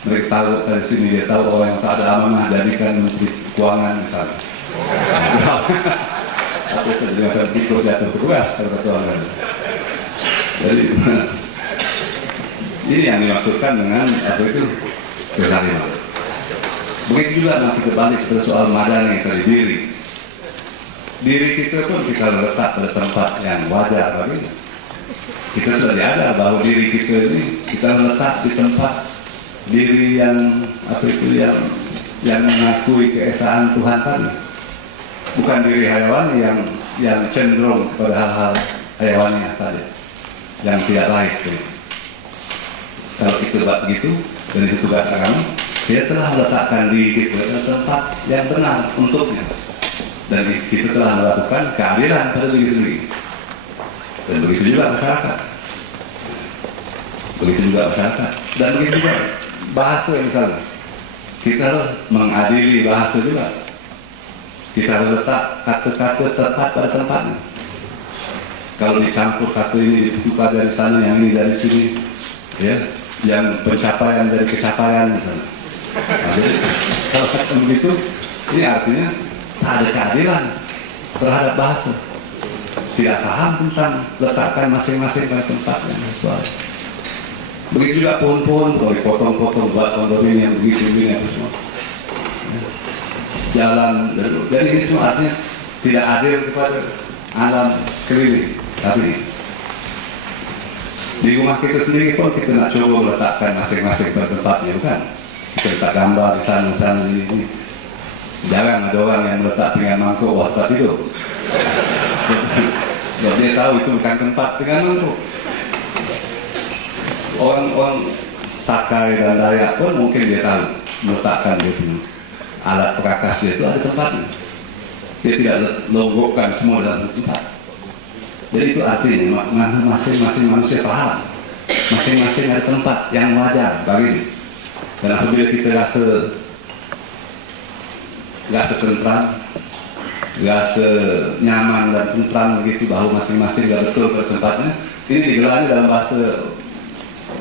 Mereka tahu dari sini, dia tahu orang yang tak ada amanah jadikan menteri keuangan misalnya. Tapi itu juga akan tikus jatuh tugas kata orang. Jadi ini yang dimaksudkan dengan apa itu kezaliman. Begitu juga nanti kembali ke soal madani dari diri. Diri kita pun kita letak pada tempat yang wajar bagi kita. Sudah diadar bahwa diri kita ini kita letak di tempat diri yang apa itu yang mengakui keesaan Tuhan tadi. Bukan diri hayawani yang cenderung kepada hal-hal hayawani saja, yang tidak laik. Kalau kita buat begitu, dan itu tugas agama, dia telah meletakkan diri kita pada tempat yang benar untuknya. Dan kita telah melakukan keadilan pada diri sendiri. Dan begitu juga masyarakat. Dan begitu juga bahasa misalnya. Kita harus mengadili bahasa juga. kita letak kata-kata tepat pada tempatnya. Kalau dicampur kata ini ditukar dari sana, yang ini dari sini, ya, yang pencapaian dari kecapaian misalnya. Nah, jadi kalau kata begitu, ini artinya tak ada keadilan terhadap bahasa. Tidak paham tentang letakkan masing-masing pada tempat yang sesuai. Begitu juga pohon-pohon, kalau dipotong-potong buat kondominium begitu begini apa semua. Jalan, jadi itu artinya tidak adil kepada alam sekeliling. Tapi di rumah kita sendiri pun kita nak coba meletakkan masing-masing pada tempatnya, bukan? Kita letak gambar di sana ini. Jarang ada orang yang meletak dengan mangkuk WhatsApp itu. Kalau dia tahu itu bukan tempat dengan mangkuk. Orang Sakai dan Dayak pun mungkin dia tahu meletakkan itu alat perakas dia itu ada tempatnya. Dia tidak logokan semua dalam tempat. Jadi itu artinya masing-masing manusia paham, masing-masing ada tempat yang wajar bagi dia. Dan apabila kita rasa tentram, rasa nyaman dan tentram begitu, bahawa masing-masing sudah betul pada tempatnya, ini digelarnya dalam bahasa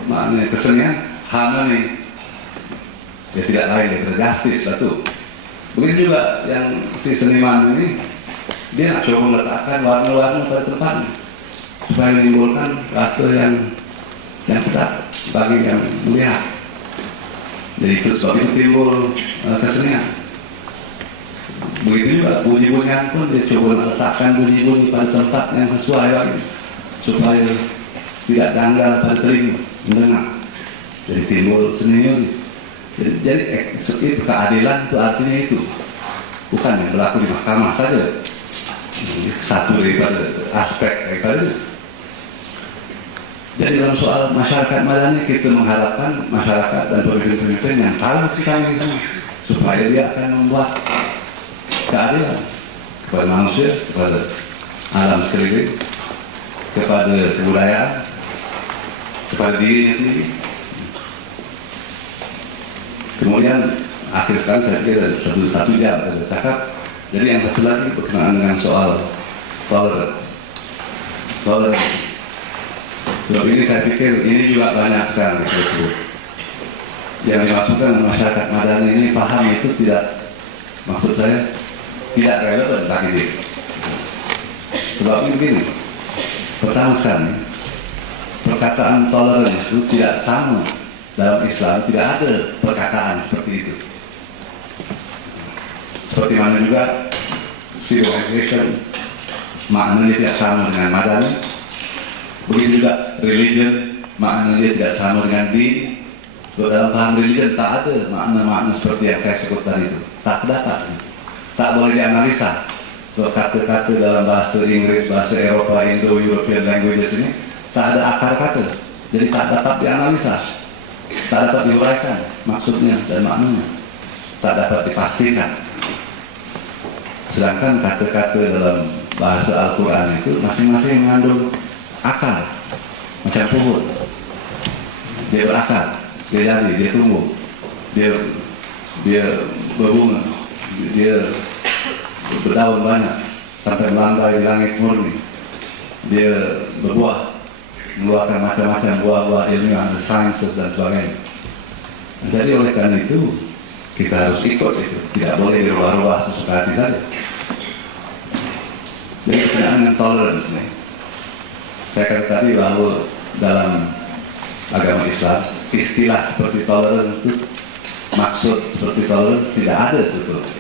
maknanya kesenian harmoni. Ya tidak lain daripada justice satu. Begitu juga yang si seniman ini, dia nak coba meletakkan warna-warna pada tempatnya supaya menimbulkan rasa yang sedap bagi yang melihat. Jadi itu sebab itu timbul kesenian. Begitu juga bunyi-bunyian pun dia coba meletakkan bunyi-bunyi pada tempat yang sesuai lagi supaya tidak janggal pada telinga mendengar. Jadi timbul seninya. Jadi itu keadilan itu artinya itu, bukan yang berlaku di mahkamah saja. Satu daripada aspek itu. Jadi dalam soal masyarakat madani kita mengharapkan masyarakat dan pemimpin-pemimpin yang tahu kita ini semua, supaya dia akan membuat keadilan kepada manusia, kepada alam sekeliling, kepada kebudayaan, kepada dirinya sendiri. Kemudian akhir sekali saya kira satu jam saya bercakap. Jadi yang satu lagi berkenaan dengan soal toleransi. Sebab ini saya pikir ini juga banyak sekarang disebut. Yang dimaksudkan masyarakat madani ini paham itu tidak, maksud saya tidak relevan bagi dia. Sebab ini begini, pertama sekali perkataan toleransi itu tidak sama. Dalam Islam tidak ada perkataan seperti itu. Seperti mana juga civilization maknanya tidak sama dengan madani. Begitu juga religion maknanya tidak sama dengan din. Dalam paham religion tak ada makna-makna seperti yang saya sebut tadi itu. Tak terdapat. Tak boleh dianalisa. Kata-kata dalam bahasa Inggris, bahasa Eropa, Indo-European languages ini tak ada akar kata. Jadi tak dapat dianalisa. Tak dapat diuraikan maksudnya dan maknanya, tak dapat dipastikan. Sedangkan kata-kata dalam bahasa Al-Quran itu masing-masing mengandung akar, macam pohon. Dia berakar, dia jadi, dia tumbuh, dia berbunga, dia berdaun banyak sampai melambai di langit murni. Dia berbuah, mengeluarkan macam-macam buah-buah ilmiah, sciences dan sebagainya. Jadi oleh karena itu kita harus ikut itu, tidak boleh dirubah-rubah sesuka hati saja. Jadi berkenaan dengan toleransi ini, saya kata tadi bahwa dalam agama Islam istilah seperti toleransi itu, maksud seperti toleransi tidak ada sebetulnya.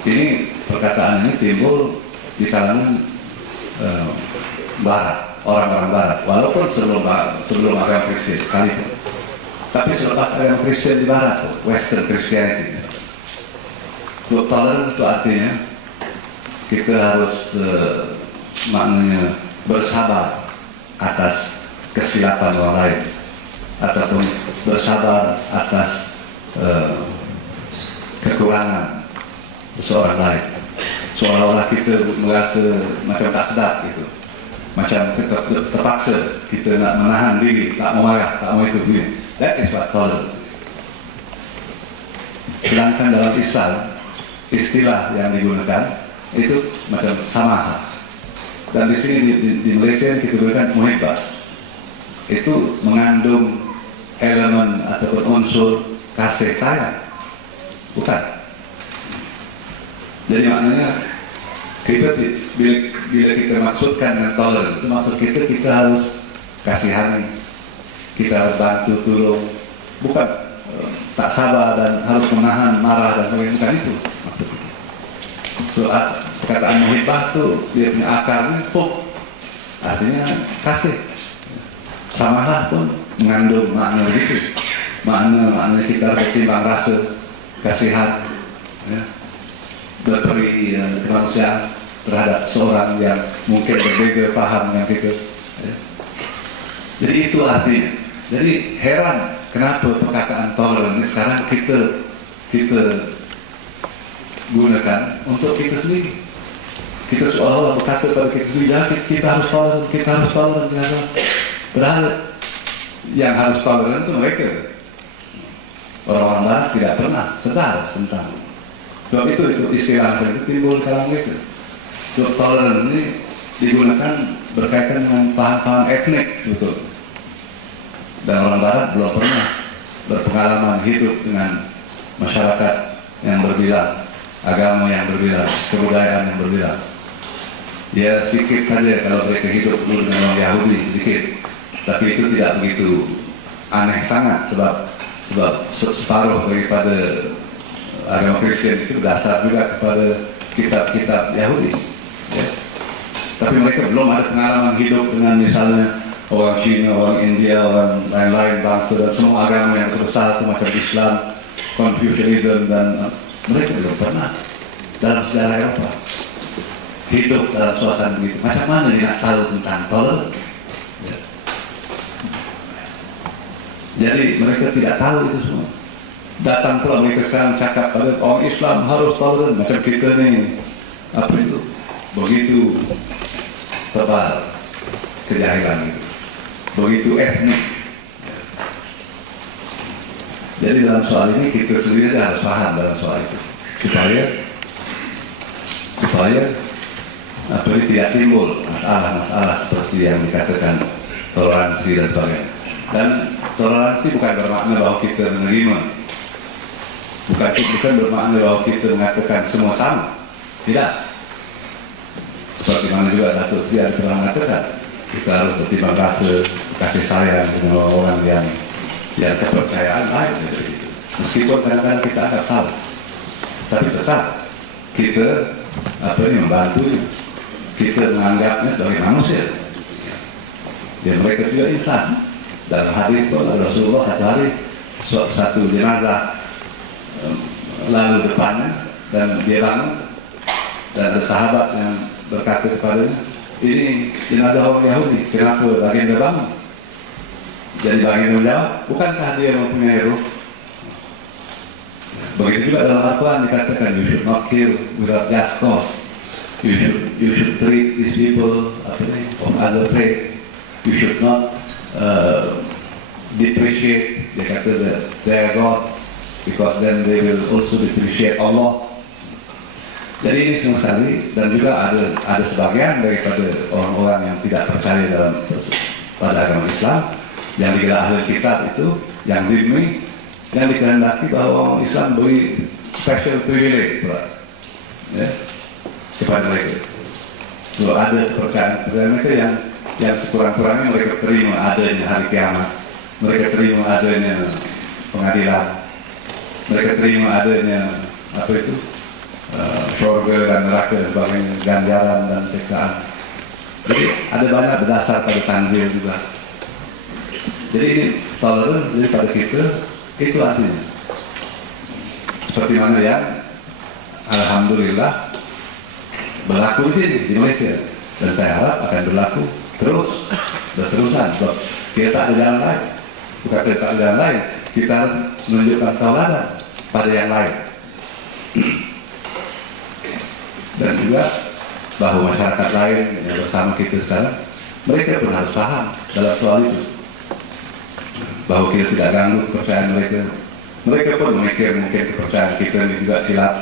Ini perkataan ini timbul di kalangan Barat, orang-orang Barat, walaupun sebelum agama Kristen sekalipun. Tapi selepas agama Kristen di Barat, Western Christianity, toleransi itu artinya kita harus maknanya bersabar atas kesilapan orang lain, ataupun bersabar atas kekurangan seseorang lain. Seolah-olah kita merasa macam tak sedap gitu. Macam kita terpaksa kita nak menahan diri, tak mau marah, tak mau itu begini. That is what tolerance. Sedangkan dalam Islam istilah yang digunakan itu macam sama. Dan di sini di Malaysia kita gunakan muhibbah. Itu mengandung elemen ataupun unsur kasih sayang, bukan? Jadi maknanya kita bila kita maksudkan dengan toleran, itu maksud kita harus kasihani, kita harus bantu tolong, bukan tak sabar dan harus menahan marah dan sebagainya, bukan itu maksudnya. Perkataan muhibbah itu dia punya akarnya hub, artinya kasih. Samalah pun mengandung makna begitu, makna kita bertimbang rasa kasihan, ya, berperi kemanusiaan terhadap seorang yang mungkin berbeda paham dengan kita, ya. Jadi itu artinya. Jadi heran kenapa perkataan toleran ini sekarang kita gunakan untuk kita sendiri. Kita seolah-olah berkata pada kita sendiri, ya, kita harus toleran. Padahal yang harus toleran itu mereka. Orang-orang barat tidak pernah sadar tentang. Sebab itu istilah itu timbul dalam mereka. Sebab toleran ini digunakan berkaitan dengan paham-paham etnik sebetulnya. Dan orang barat belum pernah berpengalaman hidup dengan masyarakat yang berbeda, agama yang berbeda, kebudayaan yang berbeda. Ya sedikit saja kalau mereka hidup dulu dengan orang Yahudi sedikit. Tapi itu tidak begitu aneh sangat sebab separuh daripada agama Kristen itu berdasar juga kepada kitab-kitab Yahudi, ya. Tapi mereka belum ada pengalaman hidup dengan misalnya orang Cina, orang India, orang lain-lain bangsa dan semua agama yang sebesar itu macam Islam, Confucianism, dan mereka belum pernah dalam sejarah Eropa hidup dalam suasana begitu. Macam mana dia nak tahu tentang toleran? Jadi mereka tidak tahu itu semua. Datang pula mereka sekarang cakap pada orang Islam harus toleran. Macam kita ni, apa itu? Begitu tebal kejahilan itu. Begitu etnik. Jadi dalam soal ini kita sendiri harus paham dalam soal itu. Supaya apa ini tidak timbul masalah-masalah seperti yang dikatakan toleransi dan sebagainya. Dan toleransi bukan bermakna bahwa kita menerima, bukan bermakna bahwa kita mengatakan semua sama, tidak. Seperti mana juga Datuk Seri telah mengatakan, kita harus bertimbang rasa kasih sayang dengan orang yang kepercayaan lain. Meskipun kadang-kadang kita agak salah, tapi tetap kita membantu, kita menganggapnya sebagai manusia. Dan mereka juga insan. Dalam hadis itu Rasulullah satu hari satu jenazah lalu depannya dan dia bangun dan ada sahabat yang berkata kepadanya, ini jenazah orang Yahudi, kenapa baginda bangun? Jadi baginda menjawab, bukankah dia mempunyai ruh? Begitu juga dalam Al-Quran dikatakan, you should not kill without just cause. You should treat these people of other faith. You should not depreciate, dia kata, their God, because then they will also depreciate Allah. Jadi ini semua sekali, dan juga ada sebagian daripada orang-orang yang tidak percaya pada agama Islam, yang dikira ahli kitab itu, yang zimmi, yang dikehendaki bahwa orang Islam beri special privilege ya, kepada mereka. So ada kepercayaan mereka yang sekurang-kurangnya mereka terima adanya hari kiamat, mereka terima adanya pengadilan, mereka terima adanya surga dan neraka sebagai ganjaran dan siksaan. Jadi ada banyak berdasar pada tanzil juga. Jadi ini toleran jadi pada kita itu artinya seperti mana yang alhamdulillah berlaku di Malaysia, dan saya harap akan berlaku berterusan. Sebab kita tak ada jalan lain. Bukan kita tak ada jalan lain, kita harus menunjukkan tauladan pada yang lain. Dan juga bahwa masyarakat lain yang bersama kita sekarang, mereka pun harus paham dalam soal itu, bahwa kita tidak ganggu kepercayaan mereka. Mereka pun memikir mungkin kepercayaan kita ini juga silap,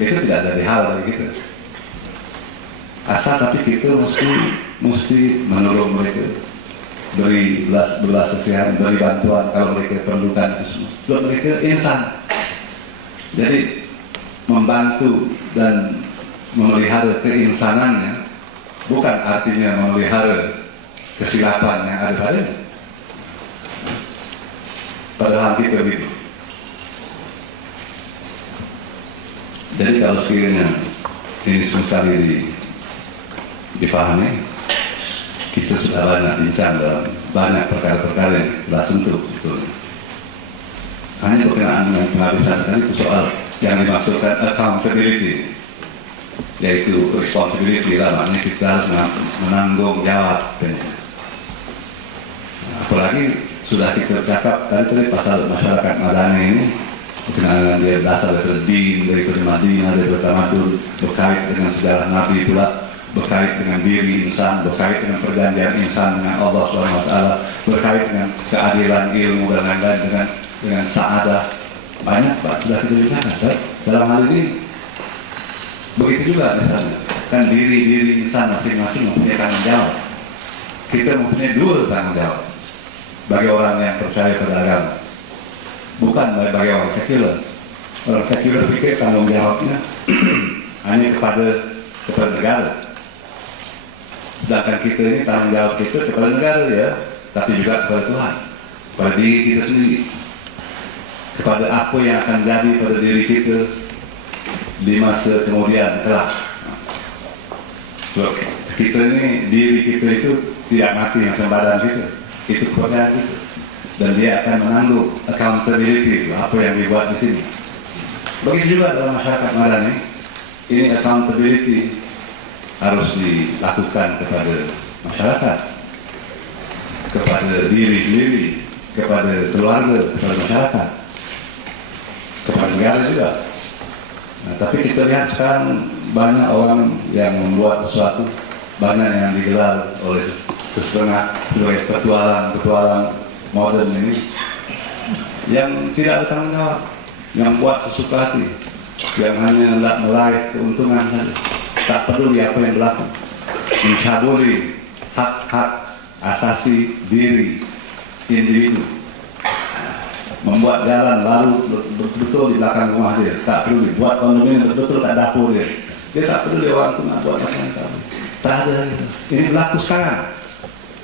itu tidak jadi hal bagi kita. Asal tapi kita mesti menolong mereka, beri belas kasihan, beri bantuan kalau mereka perlukan itu semua. Buat mereka insan. Jadi membantu dan memelihara keinsanannya bukan artinya memelihara kesilapan yang ada padanya. Padahal kita begitu. Jadi kalau sekiranya ini sekali dipahami, kita sudah banyak bincang dalam banyak perkara-perkara yang telah sentuh. Hanya berkenaan dengan penghabisan tadi itu soal yang dimaksudkan accountability, yaitu responsibility lah, maknanya kita harus menanggung jawab. Apalagi sudah kita cakap tadi pasal masyarakat Madani ini berkenaan dia berasal dari din, dari Madinah, dari Tamadun, berkait dengan sejarah Nabi pula, berkait dengan diri insan, berkait dengan perjanjian insan dengan Allah SWT, berkait dengan keadilan ilmu dan lain-lain, dengan sa'adah. Banyak Pak sudah kita bicarakan. Dalam hal ini begitu juga misalnya, kan diri insan masing-masing mempunyai tanggung jawab. Kita mempunyai dua tanggung jawab bagi orang yang percaya pada agama, bukan bagi orang sekuler. Orang sekuler pikir tanggung jawabnya hanya kepada negara. Sedangkan kita ini tanggung jawab kita kepada negara ya, tapi juga kepada Tuhan, kepada diri kita sendiri, kepada apa yang akan jadi pada diri kita di masa kemudian kelak. So, kita ini, diri kita itu tidak mati macam badan kita, itu kepada kita, dan dia akan menanggung accountability apa yang dibuat di sini. Begitu juga dalam masyarakat Madani, ini accountability harus dilakukan kepada masyarakat, kepada diri sendiri, kepada keluarga, kepada masyarakat, kepada negara juga. Nah, tapi kita lihat sekarang banyak orang yang membuat sesuatu, banyak yang digelar oleh setengah sebagai petualang modern ini, yang tidak ada tanggung jawab, yang buat sesuka hati, yang hanya hendak meraih keuntungan saja, tak peduli apa yang berlaku, mencabuli hak-hak asasi diri individu, membuat jalan lalu betul di belakang rumah dia, tak peduli, buat kondominium betul tak dapur dia tak peduli orang itu nak buat macam-macam, tak ada. Ini berlaku sekarang.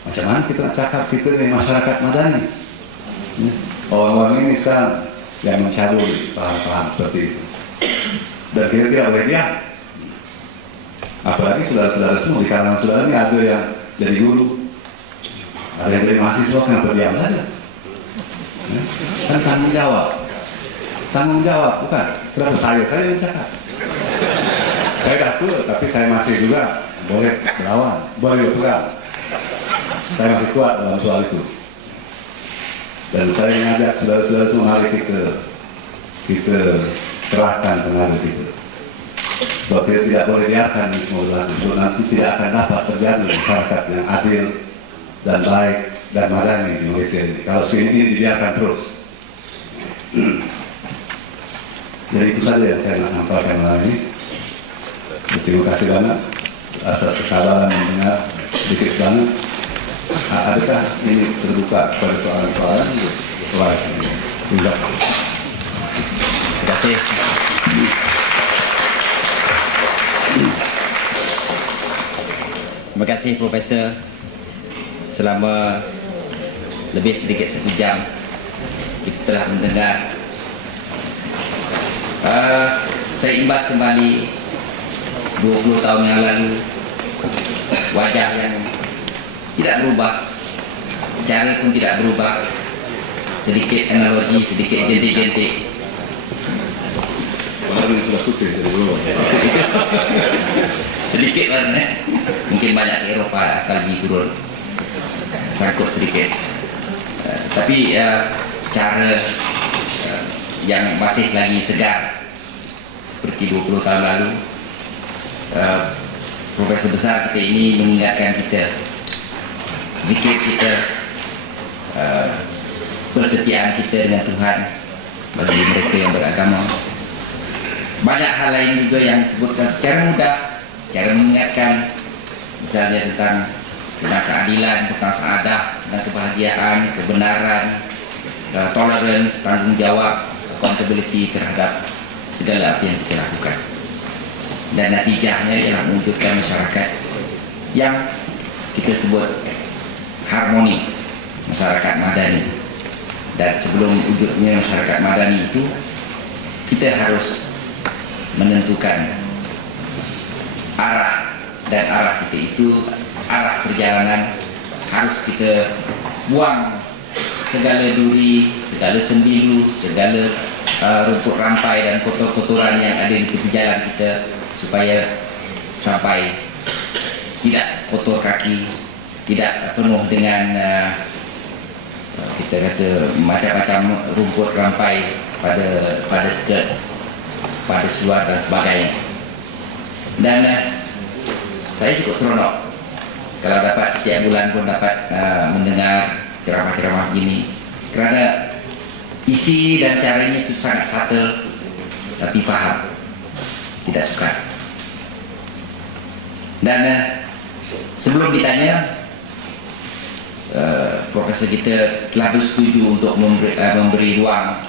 Macam mana kita nak cakap kita ni masyarakat Madani? Orang-orang ini sekarang yang mencabuli paham-paham seperti itu, dan kita tidak boleh diam. Apalagi saudara-saudara semua di kalangan saudara ini ada yang jadi guru, ada yang jadi mahasiswa, kenapa diam saja? Kan tanggung jawab bukan? Kenapa saya yang cakap? Saya dah tua, tapi saya masih juga boleh melawan, boleh berperang. Saya masih kuat dalam soal itu. Dan saya mengajak saudara-saudara semua, mari kita kerahkan tenaga kita. Sebab kita tidak boleh biarkan ini semua berlaku. So, nanti tidak akan dapat terjadi masyarakat yang adil dan baik dan madani di Malaysia ini kalau ini dibiarkan terus. Jadi itu saja yang saya nak sampaikan malam ini. Terima kasih banyak atas kesabaran mendengar sedikit banget. Adakah ini terbuka pada soalan-soalan? Terima kasih. Terima kasih Profesor. Selama lebih sedikit 1 jam kita telah mendengar. Saya imbas kembali 20 tahun yang lalu, wajah yang tidak berubah, cara pun tidak berubah, sedikit analogi, sedikit jentik-jentik. Sedikit warna, mungkin banyak di Eropah lagi turun, sangkut sedikit. Tapi cara yang masih lagi segar seperti 20 tahun lalu. Profesor besar kita ini mengingatkan kita, zikir kita, persetiaan kita dengan Tuhan bagi mereka yang beragama, banyak hal lain juga yang disebutkan secara mudah, cara mengingatkan, misalnya tentang keadilan, tentang saadah dan kebahagiaan, kebenaran, tolerance, tanggung jawab, accountability terhadap segala apa yang kita lakukan. Dan natijahnya ialah mewujudkan masyarakat yang kita sebut harmoni, masyarakat madani. Dan sebelum wujudnya masyarakat madani itu, kita harus menentukan arah, dan arah kita itu, arah perjalanan harus kita buang segala duri, segala sembilu, segala rumput rampai dan kotor-kotoran yang ada di tepi jalan kita, supaya sampai tidak kotor kaki, tidak penuh dengan kita kata macam-macam rumput rampai pada skirt, pada seluar dan sebagainya. Dan saya cukup seronok kalau dapat setiap bulan pun dapat mendengar ceramah-ceramah begini, kerana isi dan caranya itu sangat subtle tapi faham, tidak sukar. Dan sebelum ditanya, profesor kita telah bersetuju untuk memberi ruang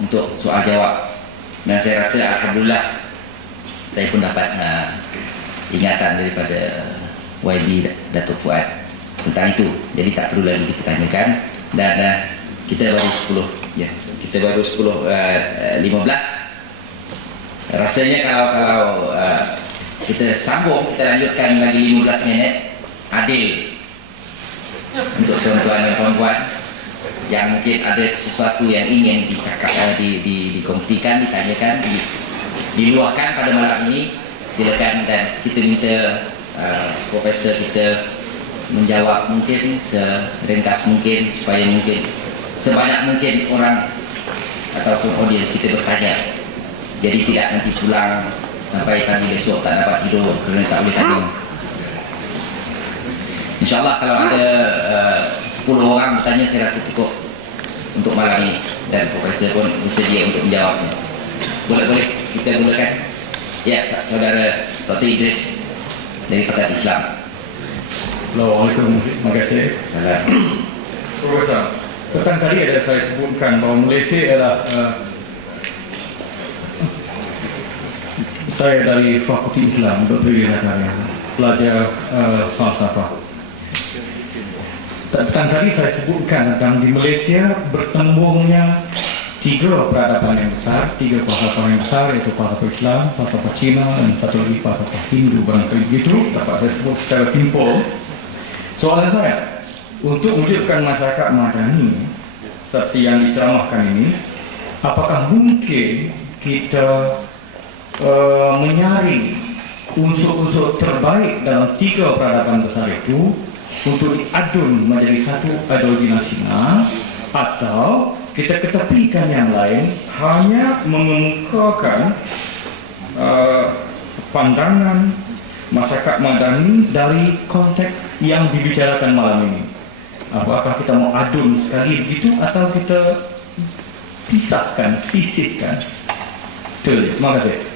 untuk soal jawab, dan saya rasa alhamdulillah saya pun dapat ingatan daripada YB Datuk Fuad tentang itu, jadi tak perlu lagi dipertanyakan. Dan kita baru 10, ya, kita baru 15. Rasanya kalau kita sambung, kita lanjutkan lagi 15 minit, adil untuk tuan-tuan dan puan-puan yang mungkin ada sesuatu yang ingin dikongsikan, ditanyakan, diluahkan pada malam ini, silakan. Dan kita minta profesor kita menjawab mungkin seringkas mungkin, supaya mungkin sebanyak mungkin orang ataupun audiens kita bertanya. Jadi tidak nanti pulang sampai pagi besok tak dapat tidur kerana tak boleh tanya. InsyaAllah kalau ada 10 orang bertanya, saya rasa cukup untuk malam ini, dan profesor pun bersedia untuk menjawabnya. Boleh kita mulakan. Ya, saudara Dr. Idris dari Fakultas Islam. Assalamualaikum, terima kasih. Salam. Profesor, tentang tadi ada saya sebutkan bahawa Malaysia adalah saya dari Fakultas Islam, Dr. Idris pelajar falsafah. Tentang tadi saya sebutkan tentang di Malaysia bertembungnya 3 peradaban yang besar, 3 falsafah yang besar, iaitu falsafah Islam, falsafah Cina, dan satu lagi falsafah Hindu. Barangkali begitu dapat saya sebut secara simpel. Soalan saya, untuk mewujudkan masyarakat madani seperti yang diceramahkan ini, apakah mungkin kita menyaring unsur-unsur terbaik dalam 3 peradaban besar itu untuk diadun menjadi satu ideologi nasional, atau kita ketepikan yang lain, hanya mengemukakan pandangan masyarakat madani dari konteks yang dibicarakan malam ini? Apakah kita mau adun sekali begitu, atau kita pisahkan, sisihkan? Terima kasih.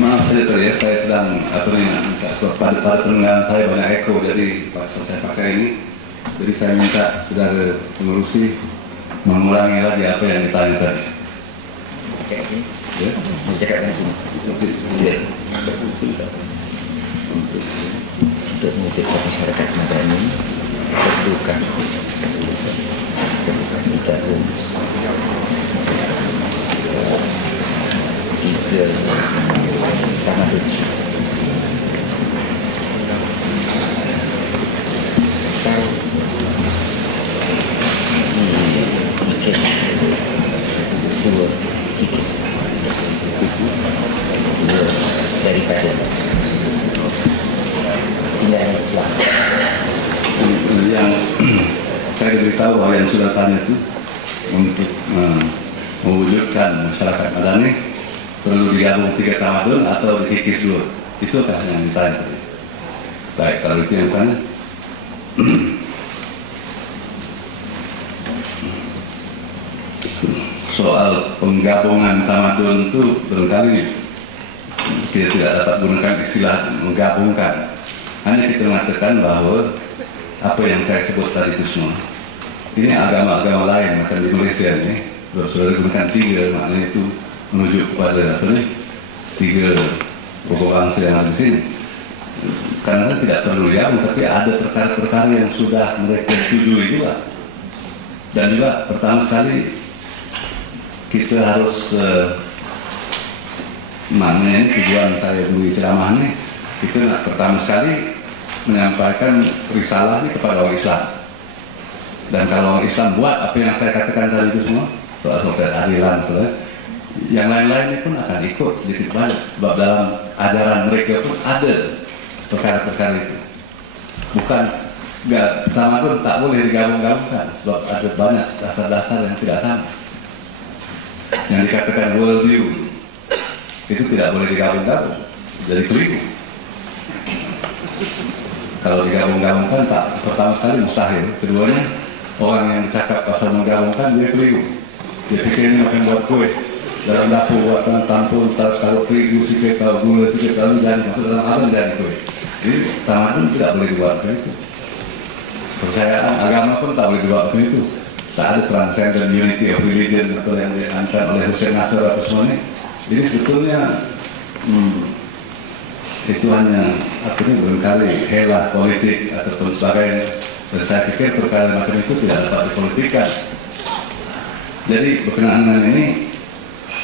Maaf saja tadi ya, saya sedang pada pendengaran saya banyak eko, jadi pas saya pakai ini, jadi saya minta saudara pengurusi mengulangi lagi apa yang ditanya tadi. Ya? Untuk mewujudkan masyarakat madani perlukan kita tiga sama suci. Mungkin 2, 3 daripada tinggal Islam. Yang saya diberitahu bahwa yang sudah tanya itu untuk mewujudkan masyarakat madani perlu digabung 3 tamadun atau dikikis dulu. Itu kan yang ditanya tadi. Baik, kalau itu yang tanya. soal penggabungan tamadun itu barangkali kita tidak dapat gunakan istilah menggabungkan. Hanya kita mengatakan bahwa apa yang saya sebut tadi itu semua, ini agama-agama lain, macam di Malaysia ini, kalau sudah gunakan 3, maknanya itu menuju kepada apa nih, 3 pokok bangsa yang ada di sini. Karena tidak perlu jauh, tapi ada perkara-perkara yang sudah mereka setujui juga. Dan juga pertama sekali kita harus maknanya tujuan saya beri ceramah ini, kita pertama sekali menyampaikan risalah ini kepada orang Islam. Dan kalau orang Islam buat apa yang saya katakan tadi itu semua, soal keadilan, yang lain-lainnya pun akan ikut sedikit banyak. Sebab dalam ajaran mereka pun ada perkara-perkara itu. Bukan, sama pun tak boleh digabung-gabungkan. Sebab ada banyak dasar-dasar yang tidak sama. Yang dikatakan world view, itu tidak boleh digabung-gabung. Jadi keliru. Kalau digabung-gabungkan, tak, pertama sekali mustahil. Keduanya, orang yang cakap pasal menggabungkan, dia keliru. Dia pikir ini akan buat kue. Dalam dapur buat tampun, taruh terigu sikit, taruh gula sikit, taruh jadi, masuk dalam apa jadi kue. Jadi, tamadun tidak boleh dibuat begitu. Percayaan agama pun tak boleh dibuat begitu. Tak ada transcendent unity of religion atau yang diancam oleh Hussein Nasr atau semua ini. Ini sebetulnya itu hanya barangkali helah politik ataupun sebagainya. Dan saya pikir perkara macam itu tidak dapat dipolitikan. Jadi berkenaan dengan ini,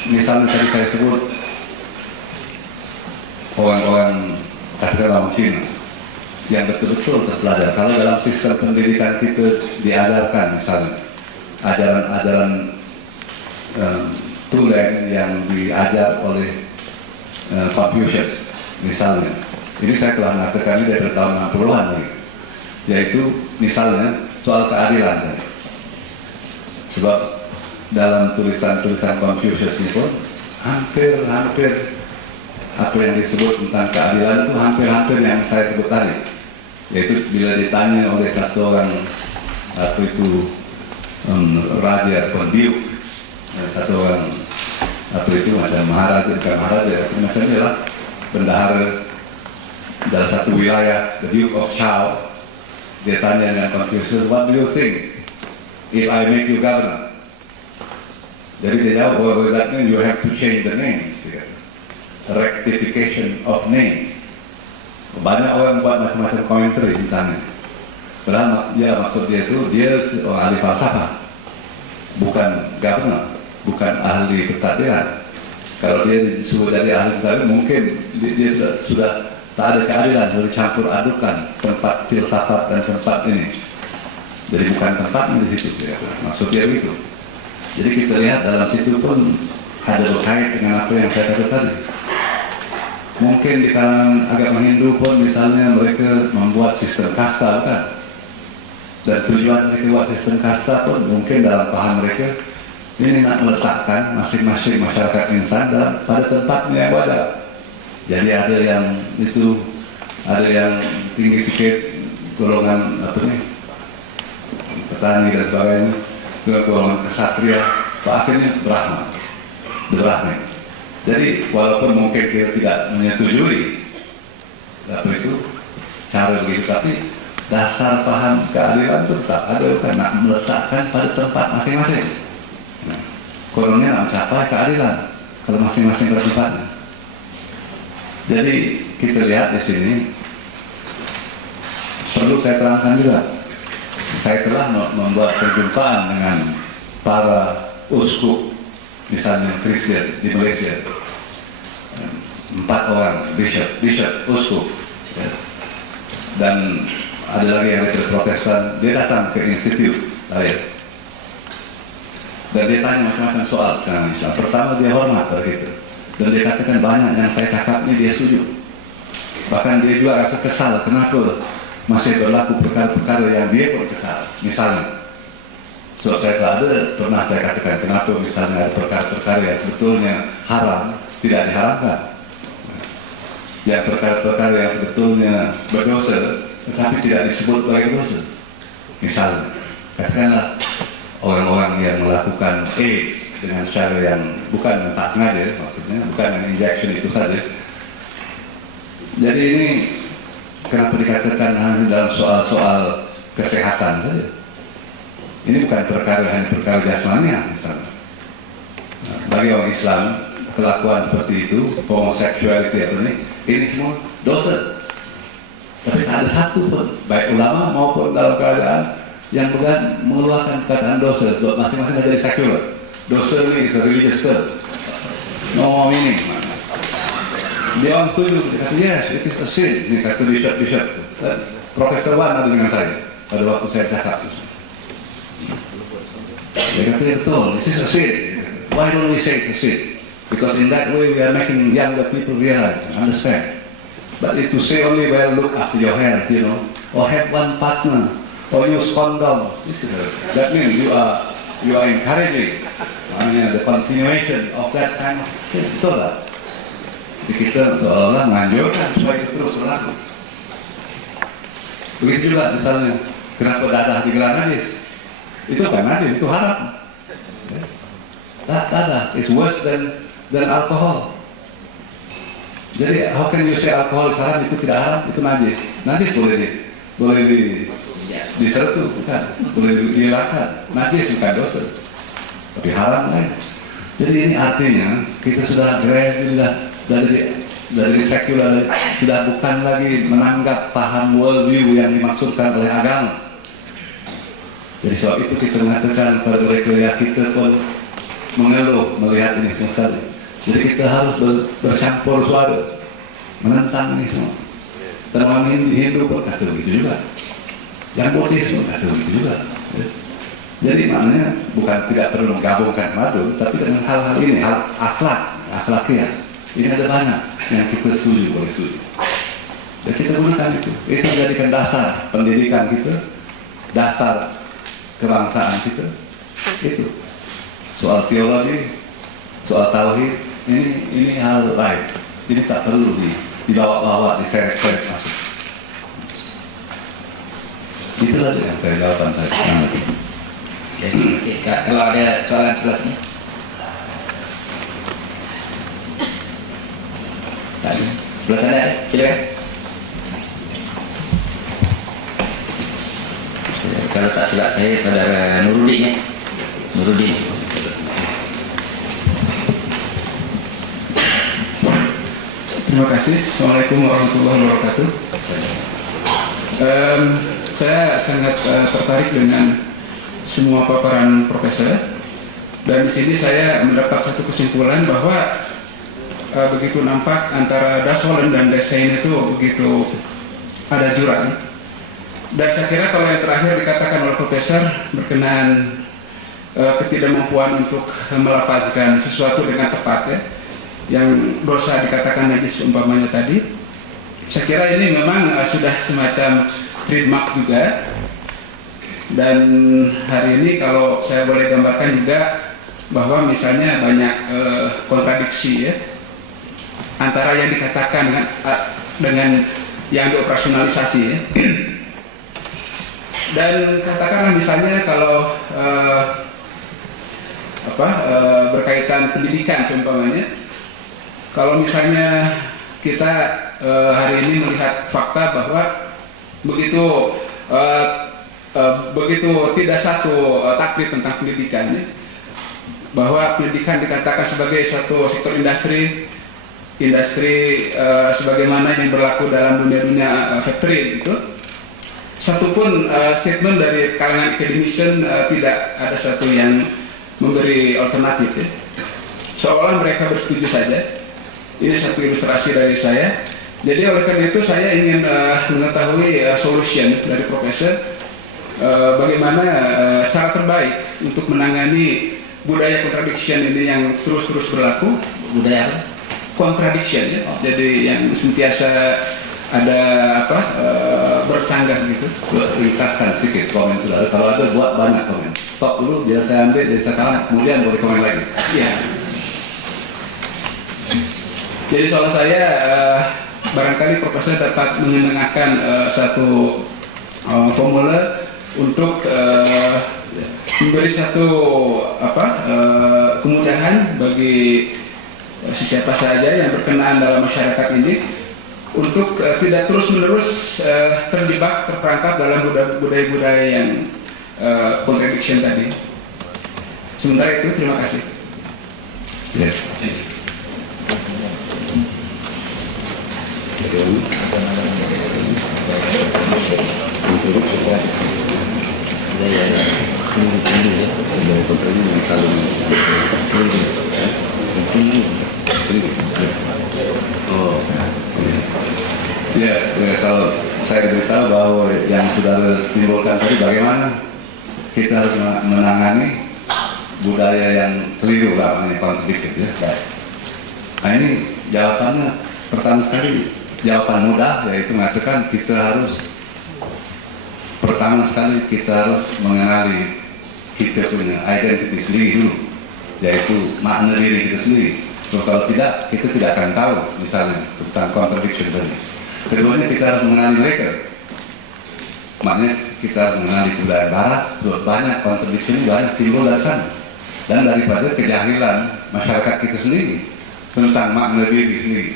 misalnya tadi saya sebut orang-orang katakanlah Cina yang betul-betul terpelajar. Kalau dalam sistem pendidikan kita diajarkan misalnya ajaran-ajaran tulen yang diajar oleh Confucius misalnya, ini saya telah mengatakan ini dari tahun 60-an ini, yaitu misalnya soal keadilan. Sebab dalam tulisan-tulisan Confucius ini pun hampir apa yang disebut tentang keadilan itu hampir yang saya sebut tadi, yaitu bila ditanya oleh satu orang atau itu raja atau duke, satu orang atau itu macam maharaja, bukan maharaja, macamnya lah bendahara dalam satu wilayah, the Duke of Chow, dia tanya dengan Confucius, what do you think if I make you governor? Jadi dia jawab, well, that means you have to change the names. Rectification of name. Banyak orang buat macam-macam komentar di sana. Padahal ya maksud dia itu dia orang ahli falsafah, bukan governor, bukan ahli ketatiran. Kalau dia disuruh jadi ahli ketatiran, mungkin dia sudah tak ada keadilan, sudah dicampur adukan tempat filsafat dan tempat ini. Jadi bukan tempatnya di situ. Ya. Maksud dia begitu. Jadi kita lihat dalam situ pun ada berkait dengan apa yang saya katakan tadi. Mungkin di kalangan agama Hindu pun misalnya mereka membuat sistem kasta, kan? Dan tujuan mereka buat sistem kasta pun mungkin dalam paham mereka ini nak meletakkan masing-masing masyarakat insan pada tempatnya yang wajar. Jadi ada yang itu, ada yang tinggi sedikit golongan apa nih, petani dan sebagainya, golongan kesatria, akhirnya Brahma. Jadi walaupun mungkin kita tidak menyetujui apa itu cara begitu, tapi dasar paham keadilan itu tetap ada, karena meletakkan pada tempat masing-masing. Nah, kononnya nak mencapai keadilan kalau masing-masing bertempatnya. Jadi kita lihat di sini perlu saya terangkan juga. Saya telah membuat perjumpaan dengan para uskup, misalnya Kristen di Malaysia, 4 orang bishop, uskup, ya. Dan ada lagi yang dari Protestan. Dia datang ke institut lain dan dia tanya macam-macam soal dengan Islam. Pertama dia hormat pada kita, dan dia katakan banyak yang saya cakap ini dia setuju. Bahkan dia juga rasa kesal kenapa masih berlaku perkara-perkara yang dia pun kesal. Misalnya, so saya tak ada pernah saya katakan kenapa misalnya ada perkara-perkara yang sebetulnya haram tidak diharamkan, ya perkara-perkara yang sebetulnya berdosa tetapi tidak disebut sebagai dosa. Misalnya, katakanlah orang-orang yang melakukan AIDS dengan cara yang bukan tak sengaja, maksudnya bukan dengan injection itu saja. Jadi ini kenapa dikatakan hanya dalam soal-soal kesehatan saja. Ini bukan hanya perkara jasmani misalnya. Nah, bagi orang Islam kelakuan seperti itu, homoseksualiti atau ini semua dosa. Tapi tak ada satu pun, baik ulama maupun dalam keadaan yang bukan mengeluarkan perkataan dosa. Masing-masing dari sekular. Dosa ini is a religious term. No meaning. Dia orang setuju, dia kata yes, it is a sin. Ini kata bishop. Profesor Wan ada dengan saya pada waktu saya cakap. Dia kata betul, it is a sin. Why don't we say it's a sin? Because in that way we are making younger people realize, understand. But if to say only, well, look after your health, or have one partner, or use condom, that means you are encouraging the continuation of that kind of thing. Betul tak? Kita seolah menganjurkan supaya itu terus berlaku. Begitu juga misalnya, kenapa dadah digelar najis? Itu bukan najis, itu haram. Dadah is worse than alcohol. Jadi, how can you say alkohol haram, itu tidak haram, itu najis. Najis boleh disertu, bukan. Boleh dihilangkan. Najis bukan dosa. Tapi haram kan. Jadi ini artinya, kita sudah dari sekular, sudah bukan lagi menanggap paham worldview yang dimaksudkan oleh agama. Jadi soal itu kita mengatakan pada mereka kita pun mengeluh melihat ini semua sekali. Jadi kita harus bercampur suara menentang ini semua. Teman Hindu pun kata begitu juga. Yang Buddhis pun kata begitu juga. Jadi maknanya bukan tidak perlu menggabungkan madu, tapi dengan hal-hal ini, hal akhlaknya. Ini ada banyak yang kita setuju, boleh setuju. Dan kita gunakan itu. Itu menjadikan dasar pendidikan kita, dasar kebangsaan kita. Itu soal teologi, soal tauhid, ini hal lain. Ini tak perlu dibawa-bawa, diseret-seret masuk. Itulah yang saya jawaban saya. Oke, kalau ada soalan selanjutnya. Sebelah sana, silakan. Kalau tak silap saya, saudara Nurudin ya. Nurudin. Terima kasih. Assalamualaikum warahmatullahi wabarakatuh. Saya sangat tertarik dengan semua paparan profesor, dan di sini saya mendapat satu kesimpulan bahwa begitu nampak antara Dasolen dan Desain itu begitu ada jurang. Dan saya kira kalau yang terakhir dikatakan oleh profesor berkenaan ketidakmampuan untuk melafazkan sesuatu dengan tepat ya, yang dosa dikatakan najis umpamanya tadi, saya kira ini memang sudah semacam trademark juga. Dan hari ini kalau saya boleh gambarkan juga bahwa misalnya banyak kontradiksi ya antara yang dikatakan dengan yang dioperasionalisasi ya. Dan katakanlah misalnya kalau berkaitan pendidikan seumpamanya, kalau misalnya kita hari ini melihat fakta bahwa begitu tidak satu taklid tentang pendidikan ya, bahwa pendidikan dikatakan sebagai satu sektor industri sebagaimana yang berlaku dalam dunia factory itu, satupun statement dari kalangan academician tidak ada satu yang memberi alternatif ya. Seolah mereka bersetuju saja. Ini satu ilustrasi dari saya. Jadi oleh karena itu saya ingin mengetahui solution dari profesor, bagaimana cara terbaik untuk menangani budaya contradiction ini yang terus-terus berlaku. Budaya contradiction ya. Jadi yang sentiasa ada bercanggah gitu. Ringkaskan sedikit komen sudah. Kalau ada buat banyak komen. Stop dulu, biar saya ambil dari sekarang, kemudian boleh komen lagi. Iya. Jadi soal saya barangkali profesor dapat mengenangkan satu formula untuk memberi satu kemudahan bagi siapa saja yang berkenaan dalam masyarakat ini untuk tidak terus-menerus terperangkap dalam budaya-budaya yang contradiction tadi. Sementara itu, terima kasih. Ya. Oh, ya, kalau saya beritahu bahwa yang saudara timbulkan tadi bagaimana kita harus menangani budaya yang keliru lah, ini kontradiksi ya. Nah ini jawabannya pertama sekali jawaban mudah, yaitu mengatakan kita harus pertama sekali kita harus mengenali kita punya identitas sendiri dulu, yaitu makna diri kita sendiri. So, kalau tidak, kita tidak akan tahu misalnya tentang contradiction tadi. Keduanya kita harus mengenali mereka. Maknanya kita harus mengenali budaya barat, terus banyak contradiction banyak timbul dari sana. Dan daripada kejahilan masyarakat kita sendiri tentang makna diri sendiri.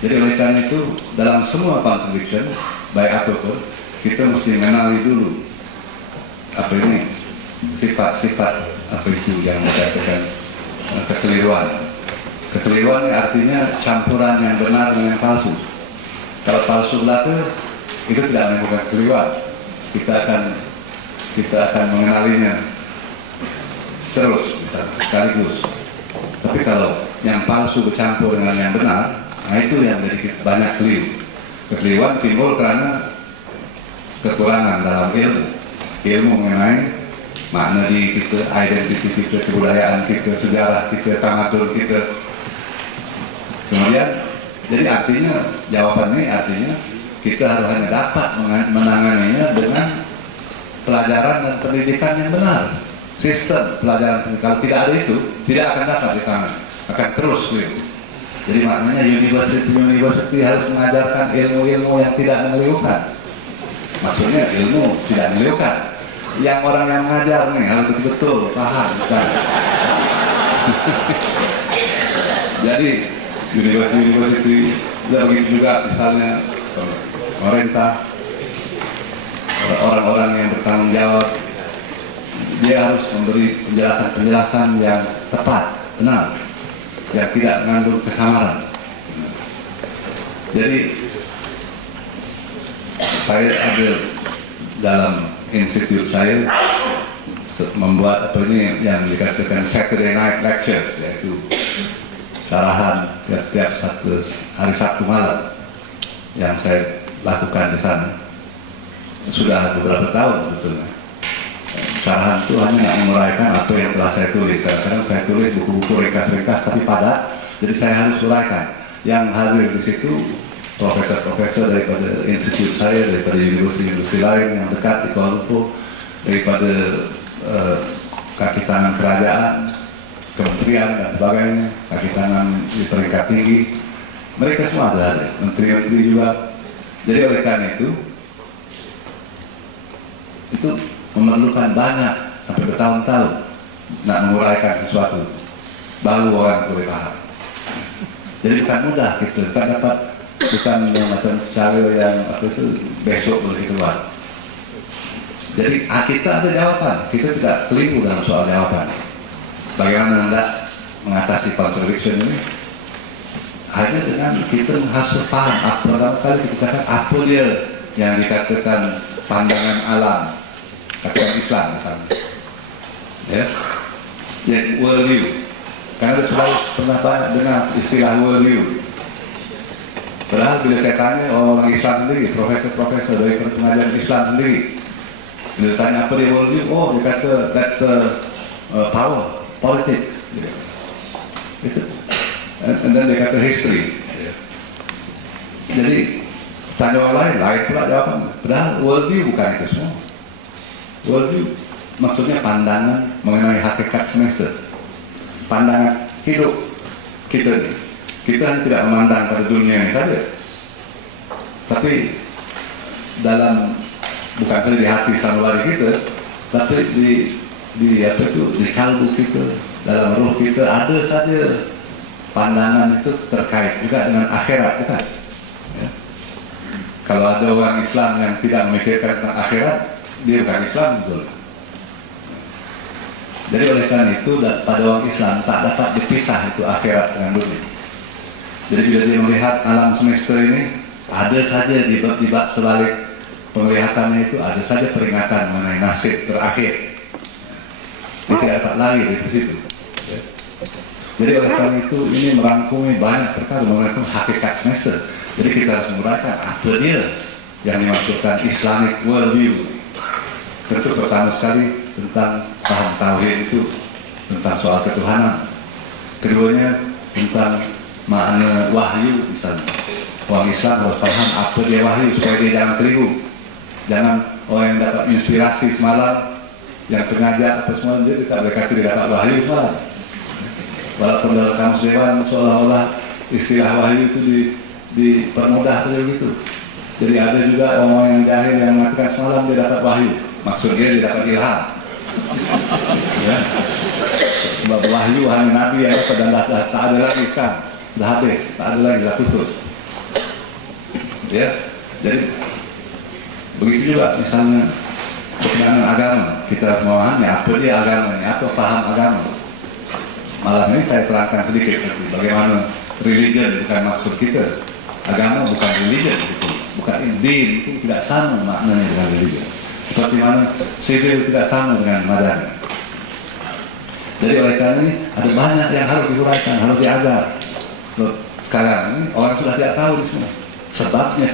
Jadi oleh karena itu dalam semua contradiction, baik apapun, kita mesti mengenali dulu apa ini sifat-sifat apa itu yang dikatakan kekeliruan. Kekeliruan artinya campuran yang benar dengan yang palsu. Kalau palsu belaka itu tidak menimbulkan kekeliruan. Kita akan mengenalinya terus sekaligus. Tapi kalau yang palsu bercampur dengan yang benar, nah itu yang jadi banyak keliru. Kekeliruan timbul karena kekurangan dalam ilmu mengenai makna diri kita, identitas kita, kebudayaan kita, sejarah kita, tamatur kita. Kemudian, jadi artinya jawabannya artinya kita harus hanya dapat menanganinya dengan pelajaran dan pendidikan yang benar. Sistem pelajaran pendidikan, kalau tidak ada itu, tidak akan dapat ditangani, akan terus gitu. Jadi maknanya university harus mengajarkan ilmu-ilmu yang tidak mengelirukan. Maksudnya ilmu tidak mengelirukan. Yang orang yang mengajar nih harus betul-betul paham. Jadi university begitu juga misalnya pemerintah, orang-orang yang bertanggung jawab, dia harus memberi penjelasan-penjelasan yang tepat, benar, yang tidak mengandung kesamaran. Jadi saya ambil dalam institut saya membuat apa ini yang dikatakan Saturday Night Lecture, yaitu syarahan tiap hari Sabtu malam yang saya lakukan di sana sudah beberapa tahun sebetulnya. Syarahan itu hanya menguraikan apa yang telah saya tulis. Sekarang saya tulis buku-buku ringkas-ringkas tapi padat, jadi saya harus uraikan. Yang hadir di situ profesor-profesor daripada institut saya, daripada universiti lain yang dekat di Kuala Lumpur, daripada kaki tangan kerajaan, kementerian dan sebagainya, kaki tangan di peringkat tinggi, mereka semua ada, menteri-menteri juga. Jadi oleh karena itu memerlukan banyak sampai bertahun-tahun nak menguraikan sesuatu baru orang boleh paham. Jadi bukan mudah gitu, bukan dapat, bukan yang macam cara yang apa itu besok boleh keluar. Jadi kita ada jawaban, kita tidak keliru dalam soal jawaban. Bagaimana hendak mengatasi contradiction ini? Hanya dengan kita harus paham. Pertama kali kita katakan apa dia yang dikatakan pandangan alam, katakan Islam misalnya, ya, yang world view. Karena sudah pernah banyak dengar istilah world view. Padahal bila saya tanya orang Islam sendiri, profesor dari pengajaran Islam sendiri, bila tanya apa dia world view, oh dia kata that's power, politics. Itu. And then dia kata history. Jadi tanya orang lain pula jawabannya. Padahal world view bukan itu semua. World view maksudnya pandangan mengenai hakikat semesta, pandangan hidup kita. Kita tidak memandang pada dunia ini saja, tapi dalam bukan saja di hati sanubari kita, Tapi di apa itu, di kalbu kita, dalam roh kita ada saja pandangan itu terkait juga dengan akhirat, bukan? Ya. Kalau ada orang Islam yang tidak memikirkan tentang akhirat, dia bukan Islam, betul. Jadi oleh karena itu pada orang Islam tak dapat dipisah itu akhirat dengan dunia. Jadi bila dia melihat alam semesta ini, ada saja di bab sebalik penglihatannya itu ada saja peringatan mengenai nasib terakhir. Dia tidak dapat lari dari situ. Ya. Jadi oleh karena itu ini merangkumi banyak perkara, merangkumi hakikat semesta. Jadi kita harus menguraikan apa dia yang dimaksudkan Islamic worldview. Tentu pertama sekali tentang paham tauhid itu, tentang soal ketuhanan. Keduanya tentang makna wahyu misalnya. Orang Islam harus paham apa dia wahyu supaya dia jangan keliru. Jangan orang yang dapat inspirasi semalam, yang sengaja apa semua dia tidak berkata dia dapat wahyu semalam. Walaupun dalam kamus dewan seolah-olah istilah wahyu itu dipermudah saja begitu. Jadi ada juga orang yang jahil yang mengatakan semalam dia dapat wahyu. Maksudnya dia dapat ilham. Ya. Sebab wahyu hanya Nabi yang dapat dan tak ada lagi kan. Dah habis, tak ada lagi, dah putus. Ya, jadi begitu juga misalnya kebenaran agama. Kita harus memahami apa dia agamanya, apa paham agama. Malam ini saya terangkan sedikit bagaimana religion bukan maksud kita. Agama bukan religion, bukan din, itu tidak sama maknanya dengan religion. Seperti mana sivil tidak sama dengan madani. Jadi oleh karena ini ada banyak yang harus diuraikan, harus diajar. Sekarang ini orang sudah tidak tahu di semua. Sebabnya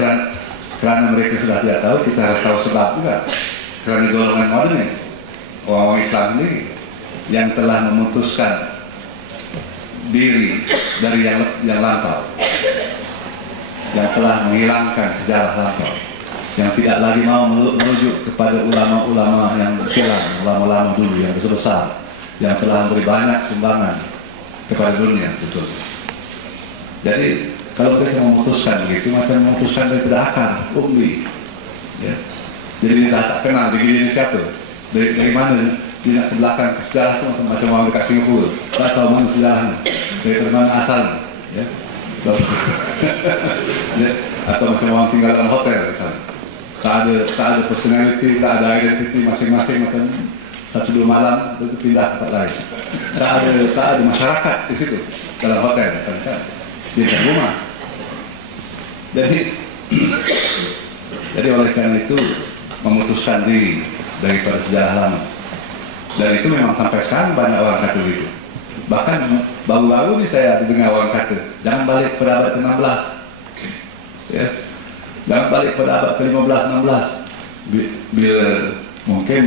karena mereka sudah tidak tahu, kita harus tahu sebab juga. Karena golongan modernis, orang Islam sendiri yang telah memutuskan diri dari yang lampau, yang telah menghilangkan sejarah lampau, yang tidak lagi mau merujuk kepada ulama-ulama yang silam, ulama-ulama dulu yang besar, yang telah memberi banyak sumbangan kepada dunia, betul. Jadi kalau mereka memutuskan begitu, macam memutuskan daripada akar, umbi. Ya. Jadi dia tak kenal diri siapa, dari mana dia nak ke belakang ke sejarah itu macam orang dekat Singapura, tak tahu mana sejarahnya, dari mana asalnya. Ya. Ya. Atau macam orang tinggal dalam hotel, misalnya. Tak ada personality, tak ada identity masing-masing macam 1-2 malam itu pindah tempat lain. Tak ada masyarakat di situ dalam hotel, kan? Di rumah. Jadi oleh karena itu memutuskan diri daripada sejarah lama. Dan itu memang sampai sekarang banyak orang kata begitu. Bahkan baru-baru ini saya dengar orang kata jangan balik pada abad ke-16. Ya. Jangan balik pada abad ke-15-16. Bila mungkin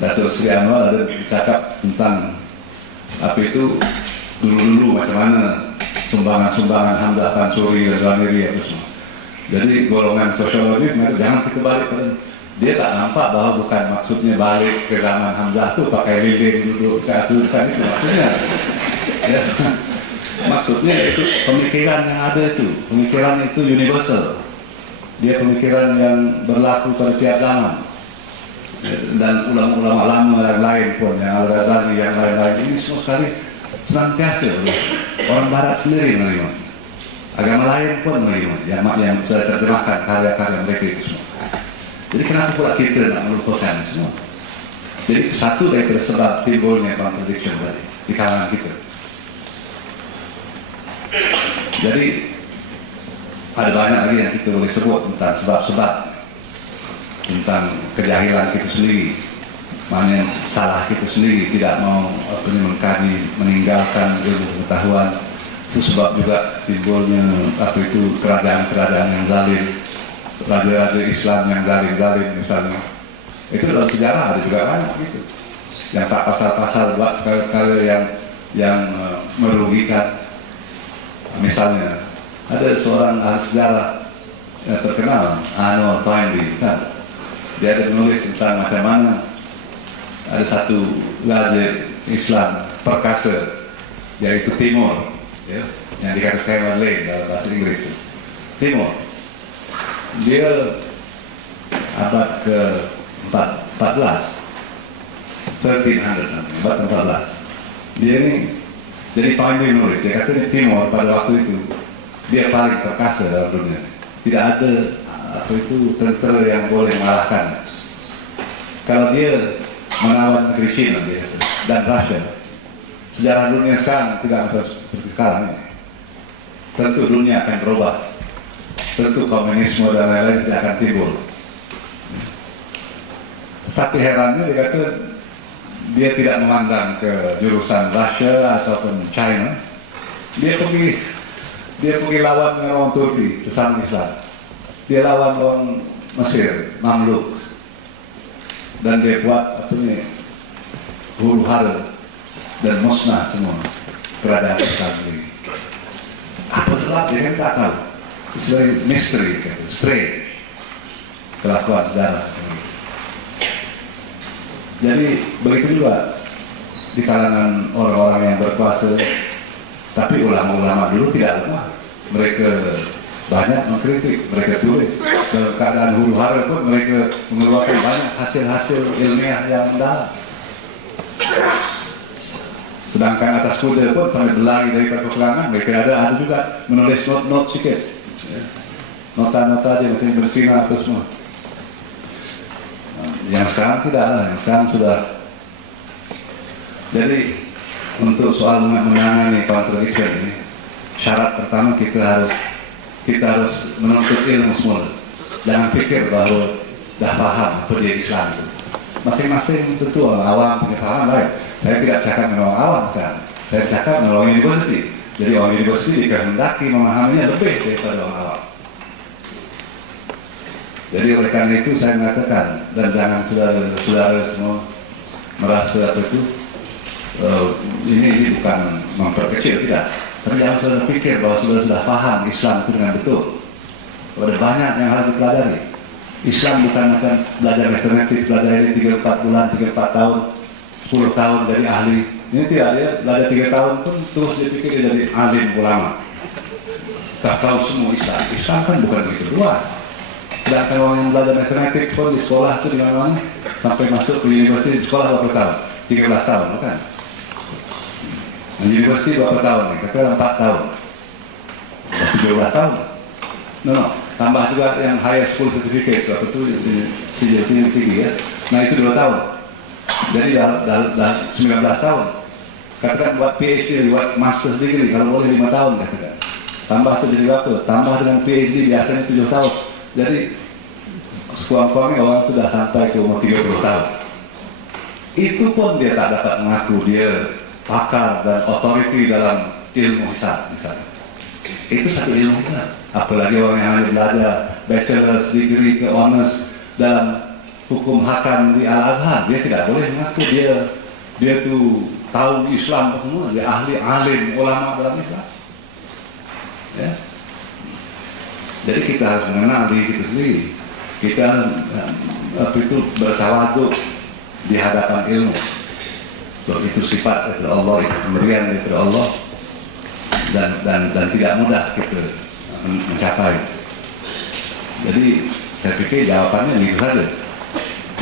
Datuk Seri Anwar ada bercakap tentang apa itu dulu-dulu macam mana sumbangan-sumbangan Hamzah Tansuri dan Zaniri apa semua. Jadi golongan sosiologis jangan kita balik pada dia tak nampak bahawa bukan maksudnya balik ke zaman Hamzah tu pakai lilin duduk ke atas itu maksudnya. Ya. Maksudnya itu pemikiran yang ada itu, pemikiran itu universal. Dia pemikiran yang berlaku pada tiap zaman. Dan ulama-ulama lama yang lain pun, yang Al-Ghazali, yang lain-lain ini semua sekali senantiasa orang Barat sendiri menerima. Agama lain pun menerima, yang sudah terjemahkan karya-karya mereka itu semua. Jadi kenapa pula kita nak melupakan semua? Jadi satu daripada sebab timbulnya contradiction tadi di kalangan kita. Jadi ada banyak lagi yang kita boleh sebut tentang sebab-sebab, tentang kejahilan kita sendiri, mana yang salah kita sendiri tidak mau mengkaji, meninggalkan ilmu pengetahuan. Itu sebab juga timbulnya apa itu kerajaan-kerajaan yang zalim, raja-raja Islam yang zalim misalnya. Itu dalam sejarah ada juga banyak gitu. Yang tak pasal-pasal buat perkara yang merugikan. Misalnya ada seorang ahli sejarah terkenal, Arnold Toynbee, kan? Dia ada menulis tentang macam mana ada satu raja Islam perkasa, yaitu Timur, ya, yang dikatakan Malay dalam bahasa Inggris. Timur, dia abad ke-14 abad 14. Dia ini jadi pioneer nulis. Dia kata di Timor pada waktu itu dia paling perkasa dalam dunia. Tidak ada tentara yang boleh mengalahkan. Kalau dia melawan negeri China dan Rusia, sejarah dunia sekarang tidak akan seperti sekarang ini. Tentu dunia akan berubah. Tentu komunisme dan lain-lain tidak akan timbul. Tapi herannya dia kata dia tidak memandang ke jurusan Rusia ataupun China. Dia pergi lawan dengan orang Turki, sesama Islam. Dia lawan orang Mesir, Mamluk. Dan dia buat huru hara dan musnah semua kerajaan Islam ini. Apa sebab dia kan tak tahu. It's very mystery, strange kelakuan sejarah. Jadi begitu juga di kalangan orang-orang yang berkuasa. Tapi ulama-ulama dulu tidak lemah. Mereka banyak mengkritik, mereka tulis. Dalam keadaan huru hara pun mereka mengeluarkan banyak hasil-hasil ilmiah yang mendalam. Sedangkan atas kuda pun sampai berlari dari peperangan, mereka ada juga menulis not sikit. Nota-nota aja mungkin bersinar atau semua. Yang sekarang tidak ada, yang sekarang sudah. Jadi untuk soal menangani contradiction ini, syarat pertama kita harus menuntut ilmu semula. Jangan pikir bahwa dah paham apa dia Islam itu. Masing-masing tentu orang awam punya paham lain. Saya tidak cakap dengan orang awam sekarang. Saya cakap dengan orang universiti. Jadi orang universiti dikehendaki memahaminya lebih daripada orang awam. Jadi oleh karena itu saya mengatakan, dan jangan saudara-saudara semua merasa apa itu ini bukan memperkecil, tidak. Tapi jangan saudara pikir bahwa saudara sudah paham Islam itu dengan betul. Ada banyak yang harus dipelajari. Islam bukan akan belajar matematik, belajar ini 3-4 bulan, 3-4 tahun, 10 tahun jadi ahli. Ini tidak, dia belajar 3 tahun pun terus dia pikir dia jadi alim ulama. Tak tahu semua Islam. Islam kan bukan begitu luas. Sedangkan orang yang belajar matematik pun di sekolah itu di mana-mana sampai masuk ke universitas di sekolah berapa tahun? 13 tahun, bukan? Di universitas berapa tahun? Kata 4 tahun. 17 tahun. No. Tambah juga yang higher school certificate, apa itu CJP yang tinggi ya. Nah itu 2 tahun. Jadi dah 19 tahun. Katakan buat PhD, buat master degree, kalau boleh 5 tahun katakan. Tambah itu jadi waktu, tambah dengan PhD biasanya 7 tahun. Jadi sekurang-kurangnya orang sudah sampai ke umur 30 tahun. Itu pun dia tak dapat mengaku dia pakar dan otoriti dalam ilmu hisab misalnya. Itu satu ilmu hisab. Apalagi orang yang hanya belajar bachelor's degree ke honors dalam hukum hakam di Al-Azhar, dia tidak boleh mengaku dia tu tahu Islam semua, dia ahli alim ulama dalam Islam. Ya. Jadi kita harus mengenal diri kita sendiri. Kita itu bertawaduk di hadapan ilmu. Sebab itu sifat dari Allah, itu pemberian dari Allah, dan tidak mudah kita mencapai. Jadi saya pikir jawabannya itu saja.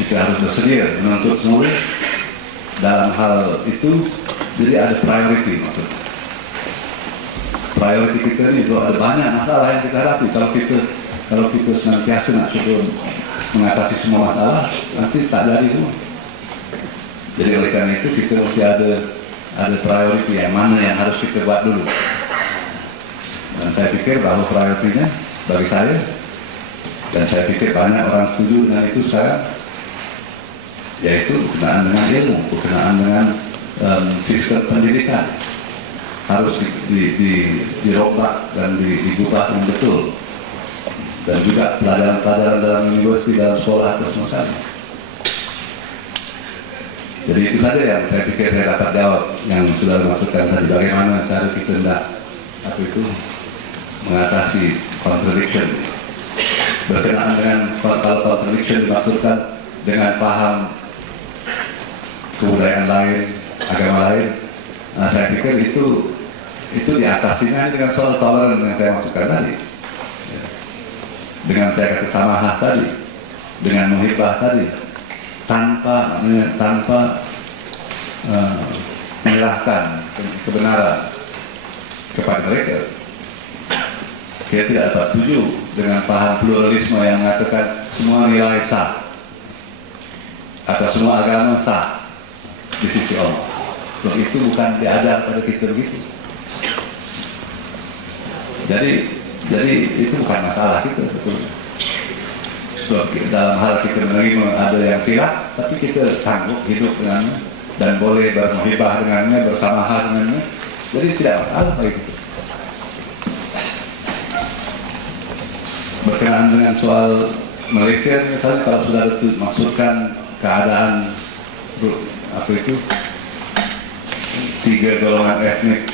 Kita harus bersedia menuntut semua dalam hal itu. Jadi ada priority maksudnya. Priority kita ini kalau ada banyak masalah yang kita hadapi. Kalau kita senantiasa nak cuba mengatasi semua masalah, nanti tak jadi semua. Jadi oleh karena itu kita mesti ada priority yang mana yang harus kita buat dulu. Dan saya pikir bahwa prioritinya bagi saya, dan saya pikir banyak orang setuju dengan itu sekarang, yaitu berkenaan dengan ilmu, berkenaan dengan sistem pendidikan. Harus dirombak dan digubah dengan betul. Dan juga pelajaran-pelajaran dalam universitas, dalam sekolah terus sama. Jadi itu saja yang saya pikir saya dapat jawab yang sudah dimaksudkan tadi. Bagaimana cara kita hendak mengatasi contradiction. Berkenaan dengan kalau contradiction dimaksudkan dengan paham kebudayaan lain, agama lain. Nah, saya pikir itu diatasinya dengan soal toleran yang saya maksudkan tadi. Dengan saya kata samahah tadi, dengan muhibbah tadi, tanpa menyerahkan kebenaran kepada mereka. Kita tidak dapat setuju dengan paham pluralisme yang mengatakan semua nilai sah atau semua agama sah di sisi Allah. Sebab itu bukan diajar pada kita begitu. Jadi itu bukan masalah kita sebetulnya. Sebab dalam hal kita menerima ada yang silap, tapi kita sanggup hidup dengannya dan boleh bermuhibah dengannya, bersama dengannya. Jadi tidak masalah bagi kita. Berkenaan dengan soal Malaysia, misalnya kalau sudah maksudkan keadaan apa itu 3 golongan etnik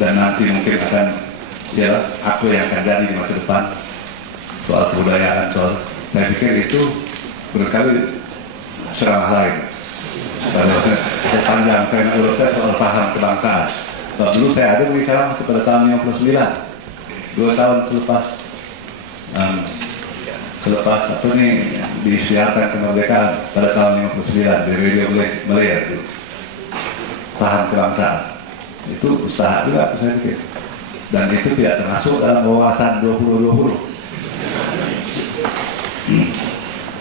dan nanti mungkin akan ya apa yang akan jadi di masa depan soal kebudayaan, saya pikir itu berkali serang lain. Sepanjang karena saya soal paham kebangsaan. Dulu saya ada berbicara pada tahun 59, 2 tahun selepas apa ini disiarkan kemerdekaan pada tahun 59 di Radio Malaysia itu paham kebangsaan itu usaha juga saya pikir, dan itu tidak termasuk dalam wawasan 2020.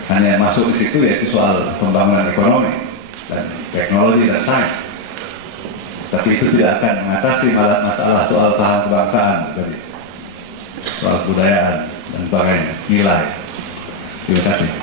Hanya masuk di situ yaitu soal pembangunan ekonomi dan teknologi dan sains, tapi itu tidak akan mengatasi masalah soal paham kebangsaan dari soal budayaan dan sebagainya, nilai. Terima kasih.